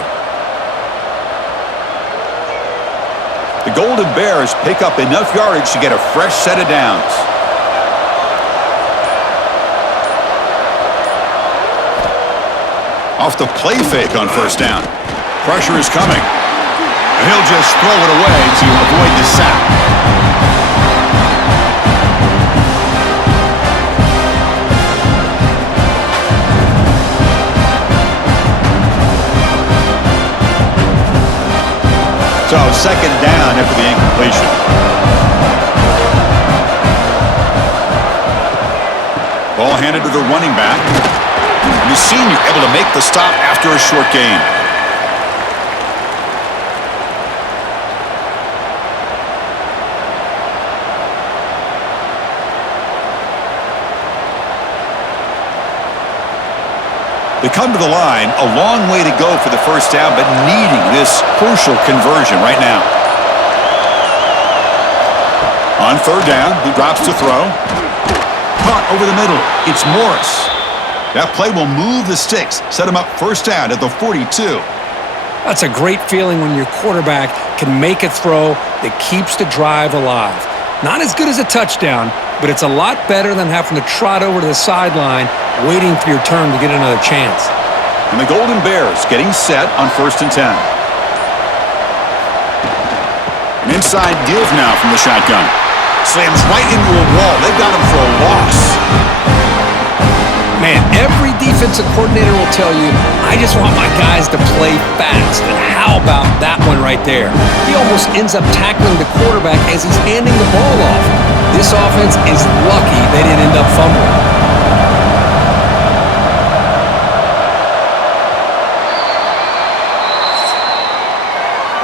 The Golden Bears pick up enough yardage to get a fresh set of downs. Off the play fake on first down. Pressure is coming. He'll just throw it away to avoid the sack. So second down after the incompletion. Ball handed to the running back. And the senior able to make the stop after a short gain. They come to the line, a long way to go for the first down, but needing this crucial conversion right now. On third down, he drops to throw. Caught over the middle. It's Morris. That play will move the sticks, set him up first down at the 42. That's a great feeling when your quarterback can make a throw that keeps the drive alive. Not as good as a touchdown, but it's a lot better than having to trot over to the sideline waiting for your turn to get another chance. And the Golden Bears getting set on first and 10. An inside give now from the shotgun. Slams right into a wall. They've got him for a loss. Man, every defensive coordinator will tell you, I just want my guys to play fast. And how about that one right there? He almost ends up tackling the quarterback as he's handing the ball off. This offense is lucky they didn't end up fumbling.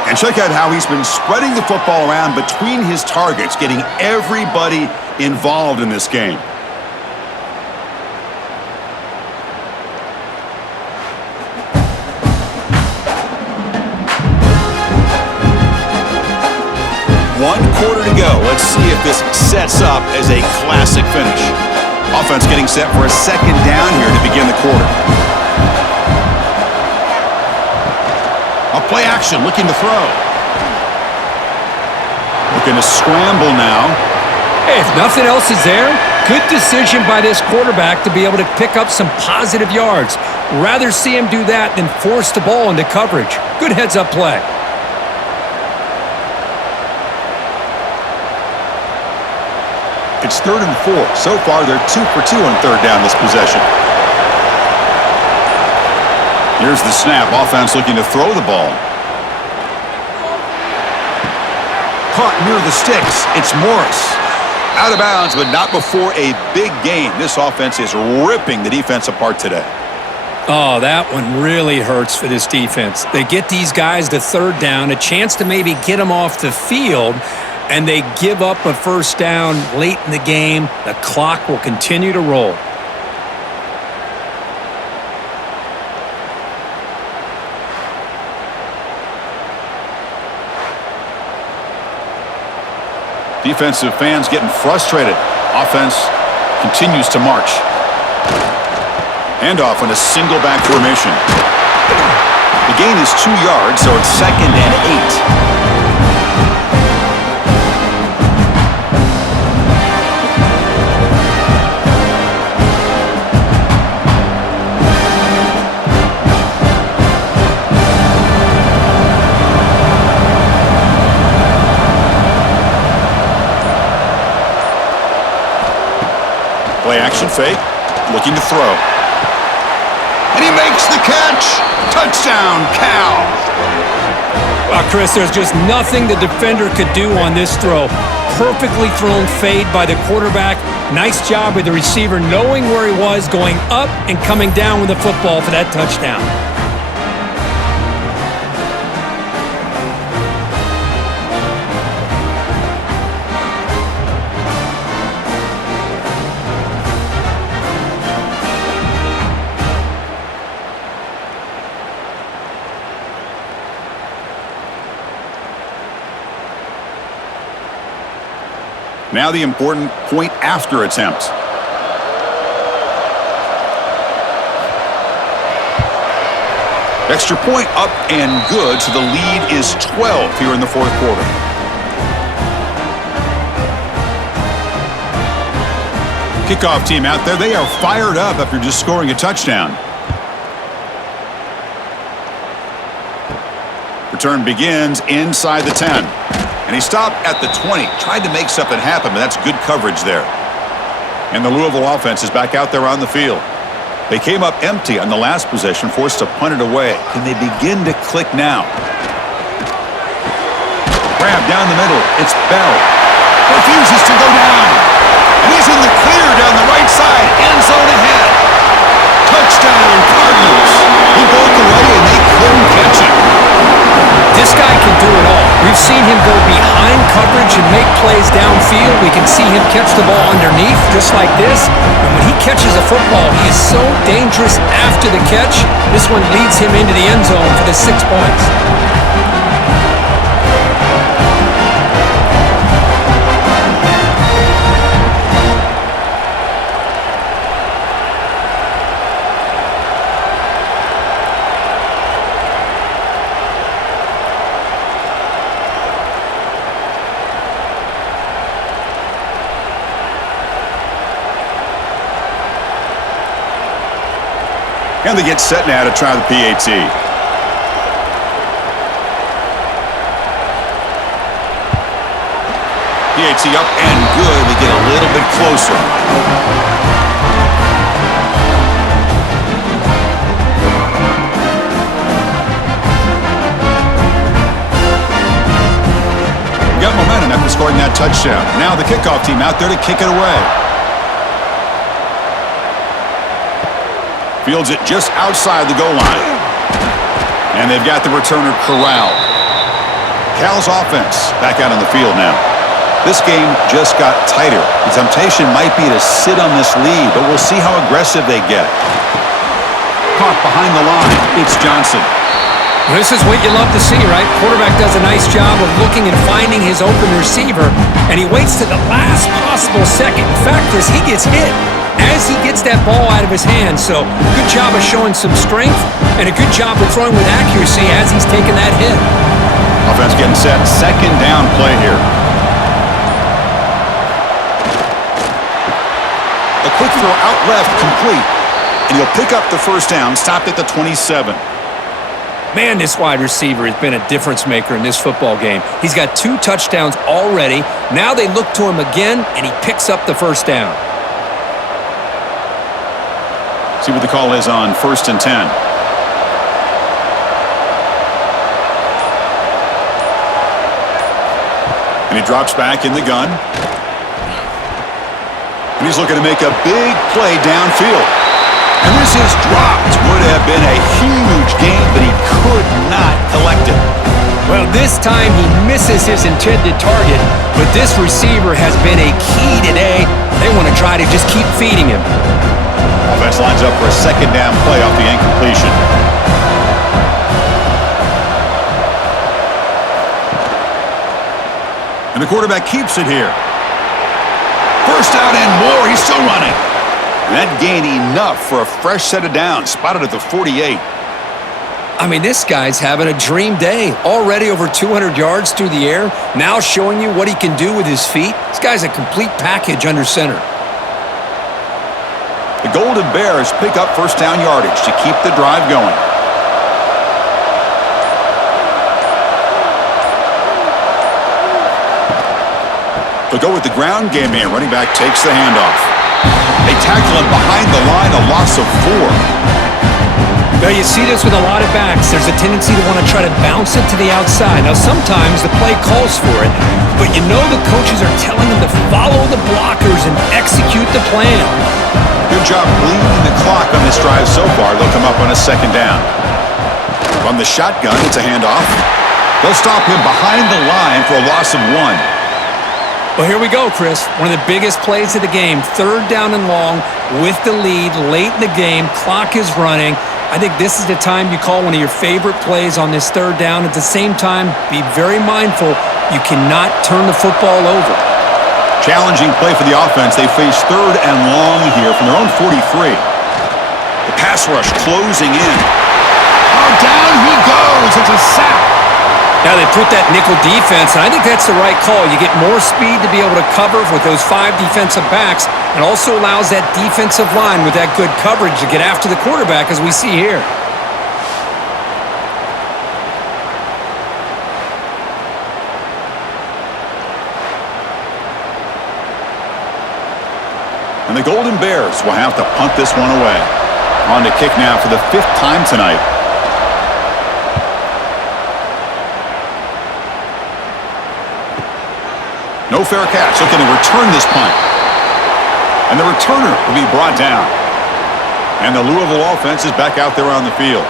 And check out how he's been spreading the football around between his targets, getting everybody involved in this game. One quarter to go. Let's see if this sets up as a classic finish. Offense getting set for a second down here to begin the quarter. A play action, looking to throw. Looking to scramble now. Hey, if nothing else is there, good decision by this quarterback to be able to pick up some positive yards. Rather see him do that than force the ball into coverage. Good heads-up play. It's 3rd and 4. So far, they're 2 for 2 on third down this possession. Here's the snap. Offense looking to throw the ball. Caught near the sticks. It's Morris. Out of bounds, but not before a big gain. This offense is ripping the defense apart today. Oh, that one really hurts for this defense. They get these guys to third down, a chance to maybe get them off the field, and they give up a first down late in the game. The clock will continue to roll. Defensive fans getting frustrated. Offense continues to march. Handoff on a single back formation. The gain is 2 yards, so it's 2nd and 8. Play action fake, looking to throw. And he makes the catch. Touchdown, Cal. Well, Chris, there's just nothing the defender could do on this throw. Perfectly thrown fade by the quarterback. Nice job with the receiver knowing where he was, going up and coming down with the football for that touchdown. Now the important point after attempt. Extra point up and good, so the lead is 12 here in the fourth quarter. Kickoff team out there. They are fired up after just scoring a touchdown. Return begins inside the 10. And he stopped at the 20. Tried to make something happen, but that's good coverage there. And the Louisville offense is back out there on the field. They came up empty on the last possession, forced to punt it away. Can they begin to click now? Grab down the middle. It's Bell. Refuses to go down. And he's in the clear down the right side. End zone ahead. Touchdown, Cardinals. He broke away and they couldn't catch him. This guy can do it all. We've seen him go behind coverage and make plays downfield. We can see him catch the ball underneath just like this. And when he catches a football, he is so dangerous after the catch. This one leads him into the end zone for the 6 points. And they get set now to try the PAT. PAT up and good. We get a little bit closer. Got momentum after scoring that touchdown. Now the kickoff team out there to kick it away. Fields it just outside the goal line. And they've got the returner corralled. Cal's offense back out on the field now. This game just got tighter. The temptation might be to sit on this lead, but we'll see how aggressive they get. Caught behind the line. It's Johnson. Well, this is what you love to see, right? Quarterback does a nice job of looking and finding his open receiver, and he waits to the last possible second. In fact, Chris, he gets hit as he gets that ball out of his hands. So good job of showing some strength and a good job of throwing with accuracy as he's taking that hit. Offense getting set. Second down play here. A quick throw out left, complete. And he'll pick up the first down, stopped at the 27. Man, this wide receiver has been a difference maker in this football game. He's got 2 touchdowns already. Now they look to him again, and he picks up the first down. See what the call is on 1st and 10. And he drops back in the gun. And he's looking to make a big play downfield. And this is dropped. Would have been a huge gain, but he could not collect it. Well, this time he misses his intended target, but this receiver has been a key today. They want to try to just keep feeding him. Offense lines up for a second down play off the incompletion. And the quarterback keeps it here. First out and more. He's still running. And that gained enough for a fresh set of downs. Spotted at the 48. I mean, this guy's having a dream day. Already over 200 yards through the air. Now showing you what he can do with his feet. This guy's a complete package under center. The Golden Bears pick up first down yardage to keep the drive going. They'll go with the ground game here. Running back takes the handoff. They tackle him behind the line, a loss of 4. Now, you see this with a lot of backs. There's a tendency to want to try to bounce it to the outside. Now, sometimes the play calls for it, but you know the coaches are telling them to follow the blockers and execute the plan. Good job bleeding the clock on this drive so far. They'll come up on a second down. From the shotgun, it's a handoff. They'll stop him behind the line for a loss of 1. Well, here we go, Chris. One of the biggest plays of the game. 3rd down and long with the lead late in the game. Clock is running. I think this is the time you call one of your favorite plays on this 3rd down. At the same time, be very mindful. You cannot turn the football over. Challenging play for the offense. They face 3rd and long here from their own 43. The pass rush closing in. Oh, down he goes. It's a sack. Now they put that nickel defense, and I think that's the right call. You get more speed to be able to cover with those 5 defensive backs, and also allows that defensive line with that good coverage to get after the quarterback, as we see here. And the Golden Bears will have to punt this one away. On to kick now for the 5th time tonight. No fair catch. Looking to return this punt. And the returner will be brought down. And the Louisville offense is back out there on the field.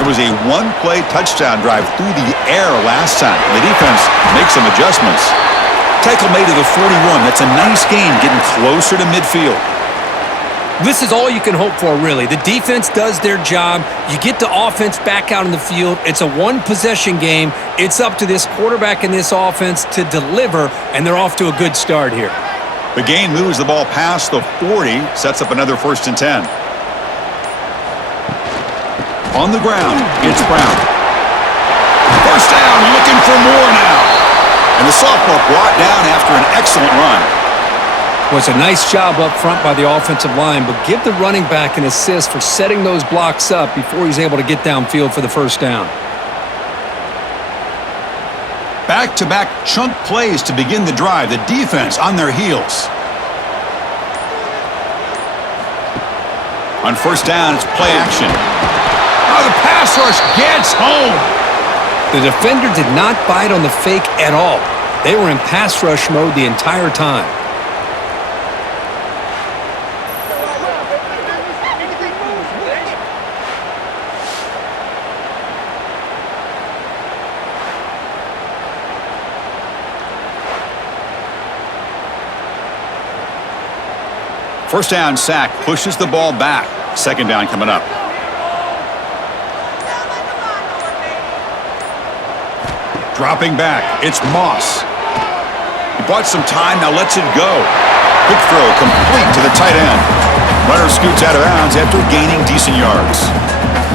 It was a 1-play touchdown drive through the air last time. The defense makes some adjustments. Tackle made to the 41. That's a nice gain, getting closer to midfield. This is all you can hope for, really. The defense does their job. You get the offense back out in the field. It's a 1-possession game. It's up to this quarterback and this offense to deliver, and they're off to a good start here. The gain moves the ball past the 40, sets up another 1st and 10. On the ground, it's Brown. 1st down, looking for more now. And the sophomore brought down after an excellent run. Was a nice job up front by the offensive line, but give the running back an assist for setting those blocks up before he's able to get downfield for the 1st down. Back-to-back chunk plays to begin the drive. The defense on their heels. On 1st down, it's play action. Oh, the pass rush gets home. The defender did not bite on the fake at all. They were in pass rush mode the entire time. First down sack pushes the ball back. 2nd down coming up. Dropping back, it's Moss. He bought some time, now lets it go. Quick throw complete to the tight end. Runner scoots out of bounds after gaining decent yards.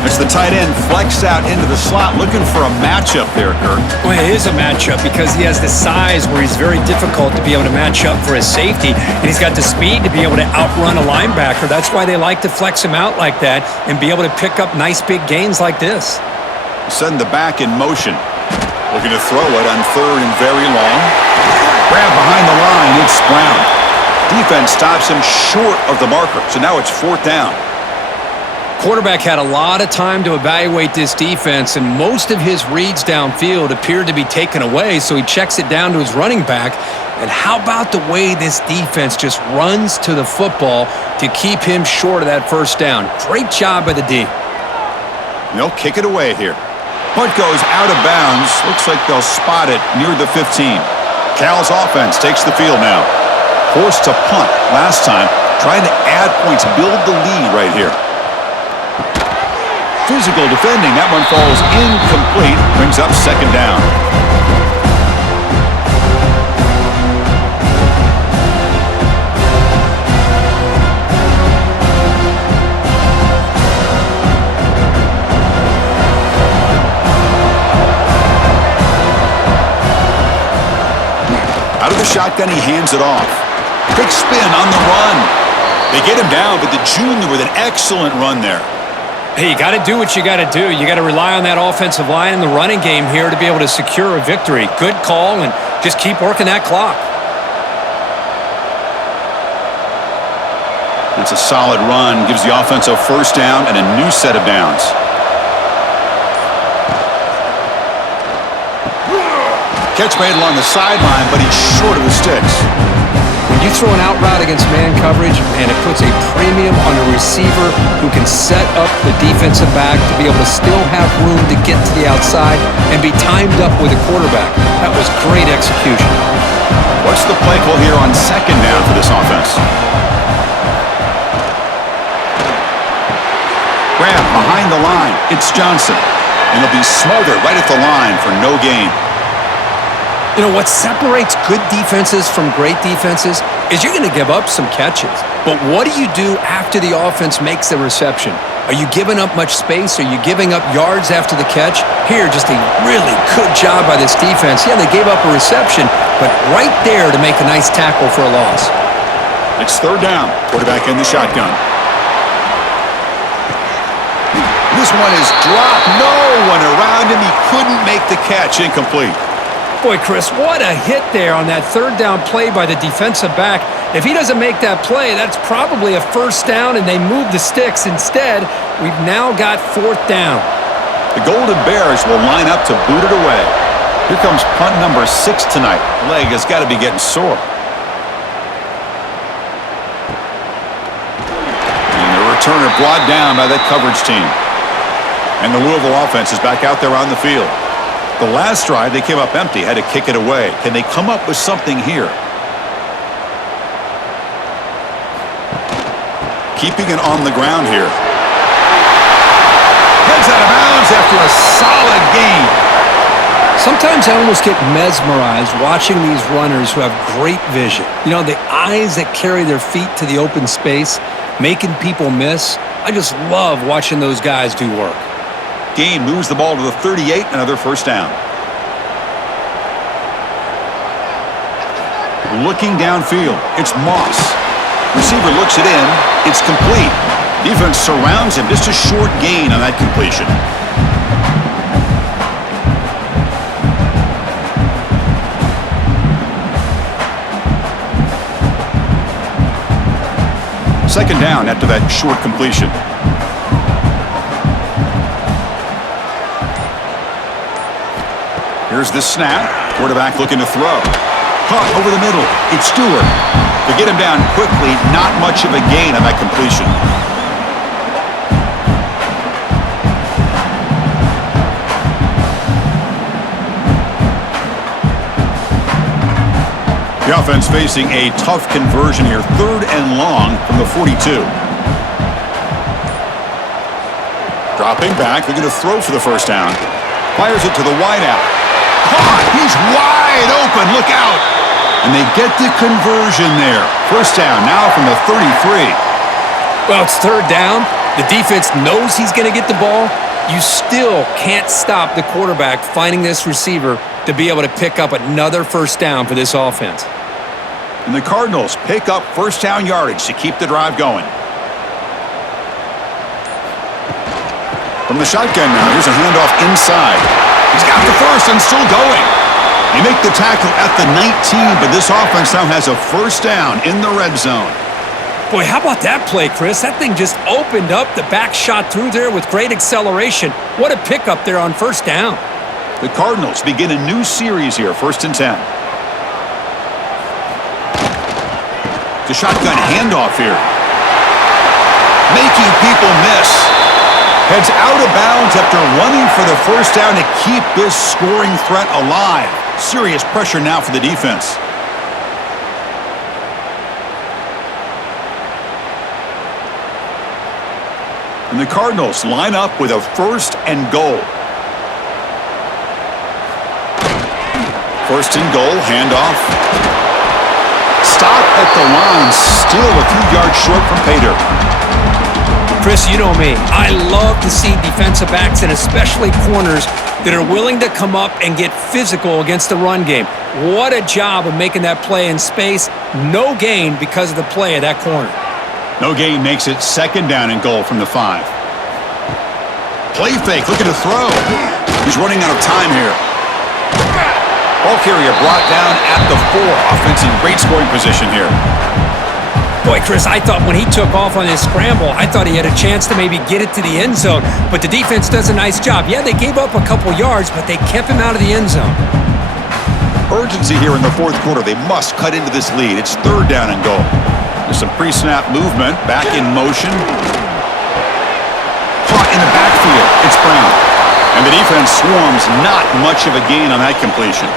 It's the tight end flexed out into the slot, looking for a matchup there, Kirk. Well, it is a matchup because he has the size where he's very difficult to be able to match up for his safety, and he's got the speed to be able to outrun a linebacker. That's why they like to flex him out like that and be able to pick up nice big gains like this. Send the back in motion. Looking to throw it on 3rd and very long. Grab behind the line, it's Brown. Defense stops him short of the marker, so now it's 4th down. Quarterback had a lot of time to evaluate this defense, and most of his reads downfield appeared to be taken away, so he checks it down to his running back. And how about the way this defense just runs to the football to keep him short of that 1st down? Great job by the D. They'll kick it away here. Punt goes out of bounds. Looks like they'll spot it near the 15. Cal's offense takes the field now. Forced to punt last time, trying to add points, build the lead right here. Physical defending. That one falls incomplete. Brings up 2nd down. Out of the shotgun, he hands it off. Quick spin on the run. They get him down, but the junior with an excellent run there. Hey, you got to do what you got to do. You got to rely on that offensive line in the running game here to be able to secure a victory. Good call, and just keep working that clock. It's a solid run. Gives the offense a 1st down and a new set of downs. Catch made along the sideline, but he's short of the sticks. When you throw an out route against man coverage, and it puts a premium on a receiver who can set up the defensive back to be able to still have room to get to the outside and be timed up with a quarterback. That was great execution. What's the play call here on 2nd down for this offense? Grab behind the line. It's Johnson. And he'll be smothered right at the line for no gain. You know, what separates good defenses from great defenses is you're going to give up some catches. But what do you do after the offense makes the reception? Are you giving up much space? Are you giving up yards after the catch? Here, just a really good job by this defense. Yeah, they gave up a reception, but right there to make a nice tackle for a loss. It's third down. Quarterback in the shotgun. This one is dropped. No one around him. He couldn't make the catch. Incomplete. Boy, Chris, what a hit there on that third down play by the defensive back. If he doesn't make that play, that's probably a first down, and they move the sticks. Instead, we've now got fourth down. The Golden Bears will line up to boot it away. Here comes punt number 6 tonight. The leg has got to be getting sore. And the returner brought down by that coverage team. And the Louisville offense is back out there on the field. The last drive, they came up empty, had to kick it away. Can they come up with something here? Keeping it on the ground here. Heads out of bounds after a solid gain. Sometimes I almost get mesmerized watching these runners who have great vision. You know, the eyes that carry their feet to the open space, making people miss. I just love watching those guys do work. Gain moves the ball to the 38, another first down. Looking downfield, it's Moss. Receiver looks it in, it's complete. Defense surrounds him, just a short gain on that completion. Second down after that short completion. Here's the snap. Quarterback looking to throw. Caught over the middle. It's Stewart. They get him down quickly. Not much of a gain on that completion. The offense facing a tough conversion here. Third and long from the 42. Dropping back. They're going to throw for the first down. Fires it to the wideout. Caught. He's wide open. Look out. And they get the conversion there. First down now from the 33. Well, it's third down. The defense knows he's going to get the ball. You still can't stop the quarterback finding this receiver to be able to pick up another first down for this offense. And the Cardinals pick up first down yardage to keep the drive going. From the shotgun now, here's a handoff inside. He's got the first and still going. They make the tackle at the 19, but this offense now has a first down in the red zone. Boy, how about that play, Chris? That thing just opened up. The back shot through there with great acceleration. What a pickup there on first down. The Cardinals begin a new series here, 1st and 10. The shotgun handoff here. Making people miss. Heads out of bounds after running for the first down to keep this scoring threat alive. Serious pressure now for the defense. And the Cardinals line up with a first and goal. First and goal, handoff. Stop at the line, still a few yards short from Pater. Chris, you know me. I love to see defensive backs and especially corners that are willing to come up and get physical against the run game. What a job of making that play in space. No gain because of the play of that corner. No gain makes it second down and goal from the 5. Play fake, looking to throw. He's running out of time here. Ball carrier brought down at the 4. Offense in great scoring position here. Boy, Chris, I thought when he took off on his scramble, I thought he had a chance to maybe get it to the end zone. But the defense does a nice job. Yeah, they gave up a couple yards, but they kept him out of the end zone. Urgency here in the 4th quarter. They must cut into this lead. It's third down and goal. There's some pre-snap movement. Back in motion. Caught in the backfield. It's Brown. And the defense swarms. Not much of a gain on that completion.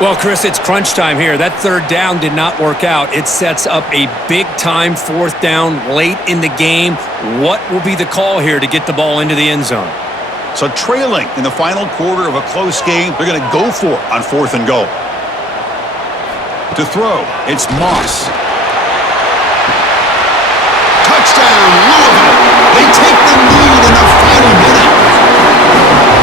Well, Chris, it's crunch time here. That third down did not work out. It sets up a big-time 4th down late in the game. What will be the call here to get the ball into the end zone? So trailing in the final quarter of a close game, they're going to go for it on 4th and goal. To throw, it's Moss. Touchdown, Louisville. They take the lead in the final minute.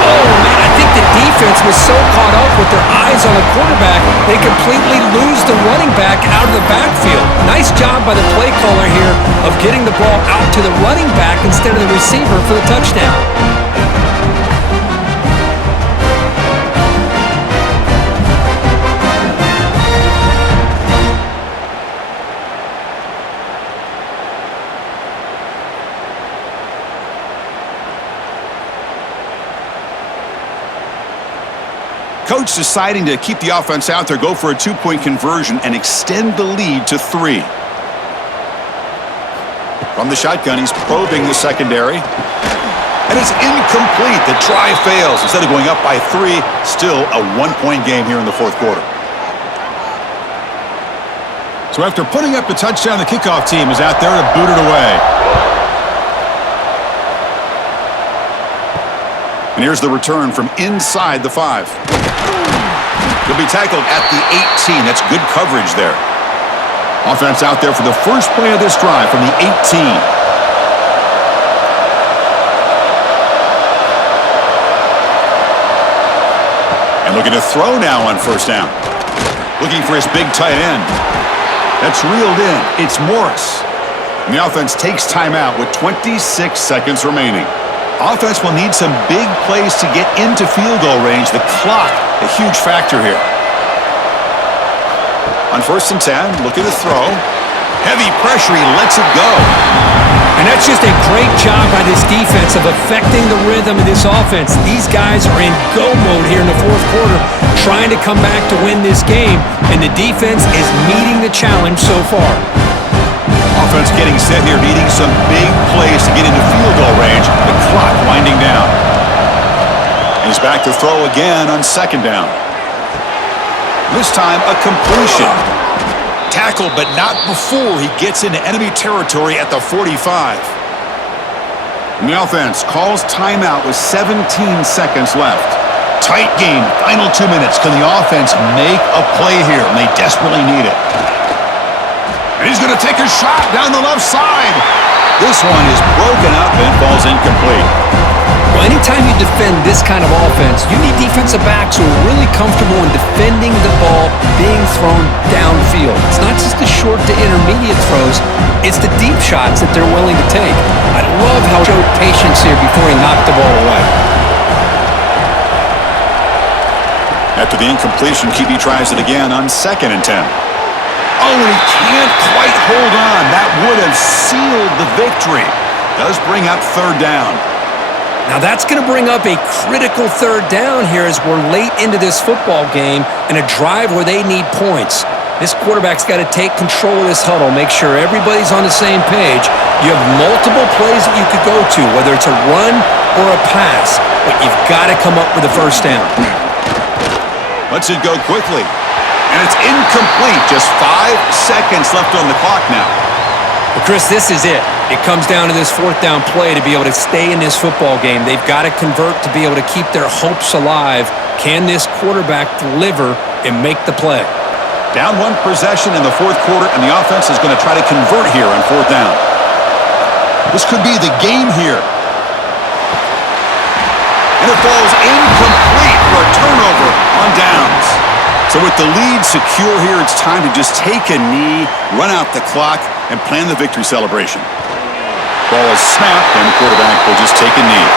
Oh, man, I think the defense was so caught up with their eyes on the quarterback, they completely lose the running back out of the backfield. Nice job by the play caller here of getting the ball out to the running back instead of the receiver for the touchdown. Coach deciding to keep the offense out there, go for a 2-point conversion, and extend the lead to 3. From the shotgun, he's probing the secondary. And it's incomplete. The try fails. Instead of going up by 3, still a 1-point game here in the 4th quarter. So after putting up the touchdown, the kickoff team is out there to boot it away. And here's the return from inside the 5. He'll be tackled at the 18. That's good coverage there. Offense out there for the first play of this drive from the 18. And looking to throw now on 1st down. Looking for his big tight end. That's reeled in. It's Morris. And the offense takes timeout with 26 seconds remaining. Offense will need some big plays to get into field goal range. The clock, a huge factor here. On 1st and 10, looking to throw. Heavy pressure, he lets it go. And that's just a great job by this defense of affecting the rhythm of this offense. These guys are in go mode here in the 4th quarter, trying to come back to win this game, and the defense is meeting the challenge so far. Offense getting set here, needing some big plays to get into field goal range. The clock winding down. He's back to throw again on 2nd down. This time a completion. Tackle, but not before he gets into enemy territory at the 45. And the offense calls timeout with 17 seconds left. Tight game, final 2 minutes. Can the offense make a play here? And they desperately need it. And he's going to take a shot down the left side. This one is broken up and falls incomplete. Well, anytime you defend this kind of offense, you need defensive backs who are really comfortable in defending the ball being thrown downfield. It's not just the short to intermediate throws, it's the deep shots that they're willing to take. I love how he showed patience here before he knocked the ball away. After the incompletion, QB tries it again on 2nd and 10. Oh, and he can't quite hold on. That would have sealed the victory. Does bring up 3rd down. Now that's going to bring up a critical 3rd down here as we're late into this football game and a drive where they need points. This quarterback's got to take control of this huddle, make sure everybody's on the same page. You have multiple plays that you could go to, whether it's a run or a pass, but you've got to come up with a 1st down. Lets it go quickly. And it's incomplete. Just 5 seconds left on the clock now. But Chris, this is it. It comes down to this 4th down play to be able to stay in this football game. They've got to convert to be able to keep their hopes alive. Can this quarterback deliver and make the play? Down 1 possession in the 4th quarter, and the offense is going to try to convert here on 4th down. This could be the game here. And it falls incomplete for a turnover on downs. So with the lead secure here, it's time to just take a knee, run out the clock, and plan the victory celebration. Ball is snapped, and the quarterback will just take a knee.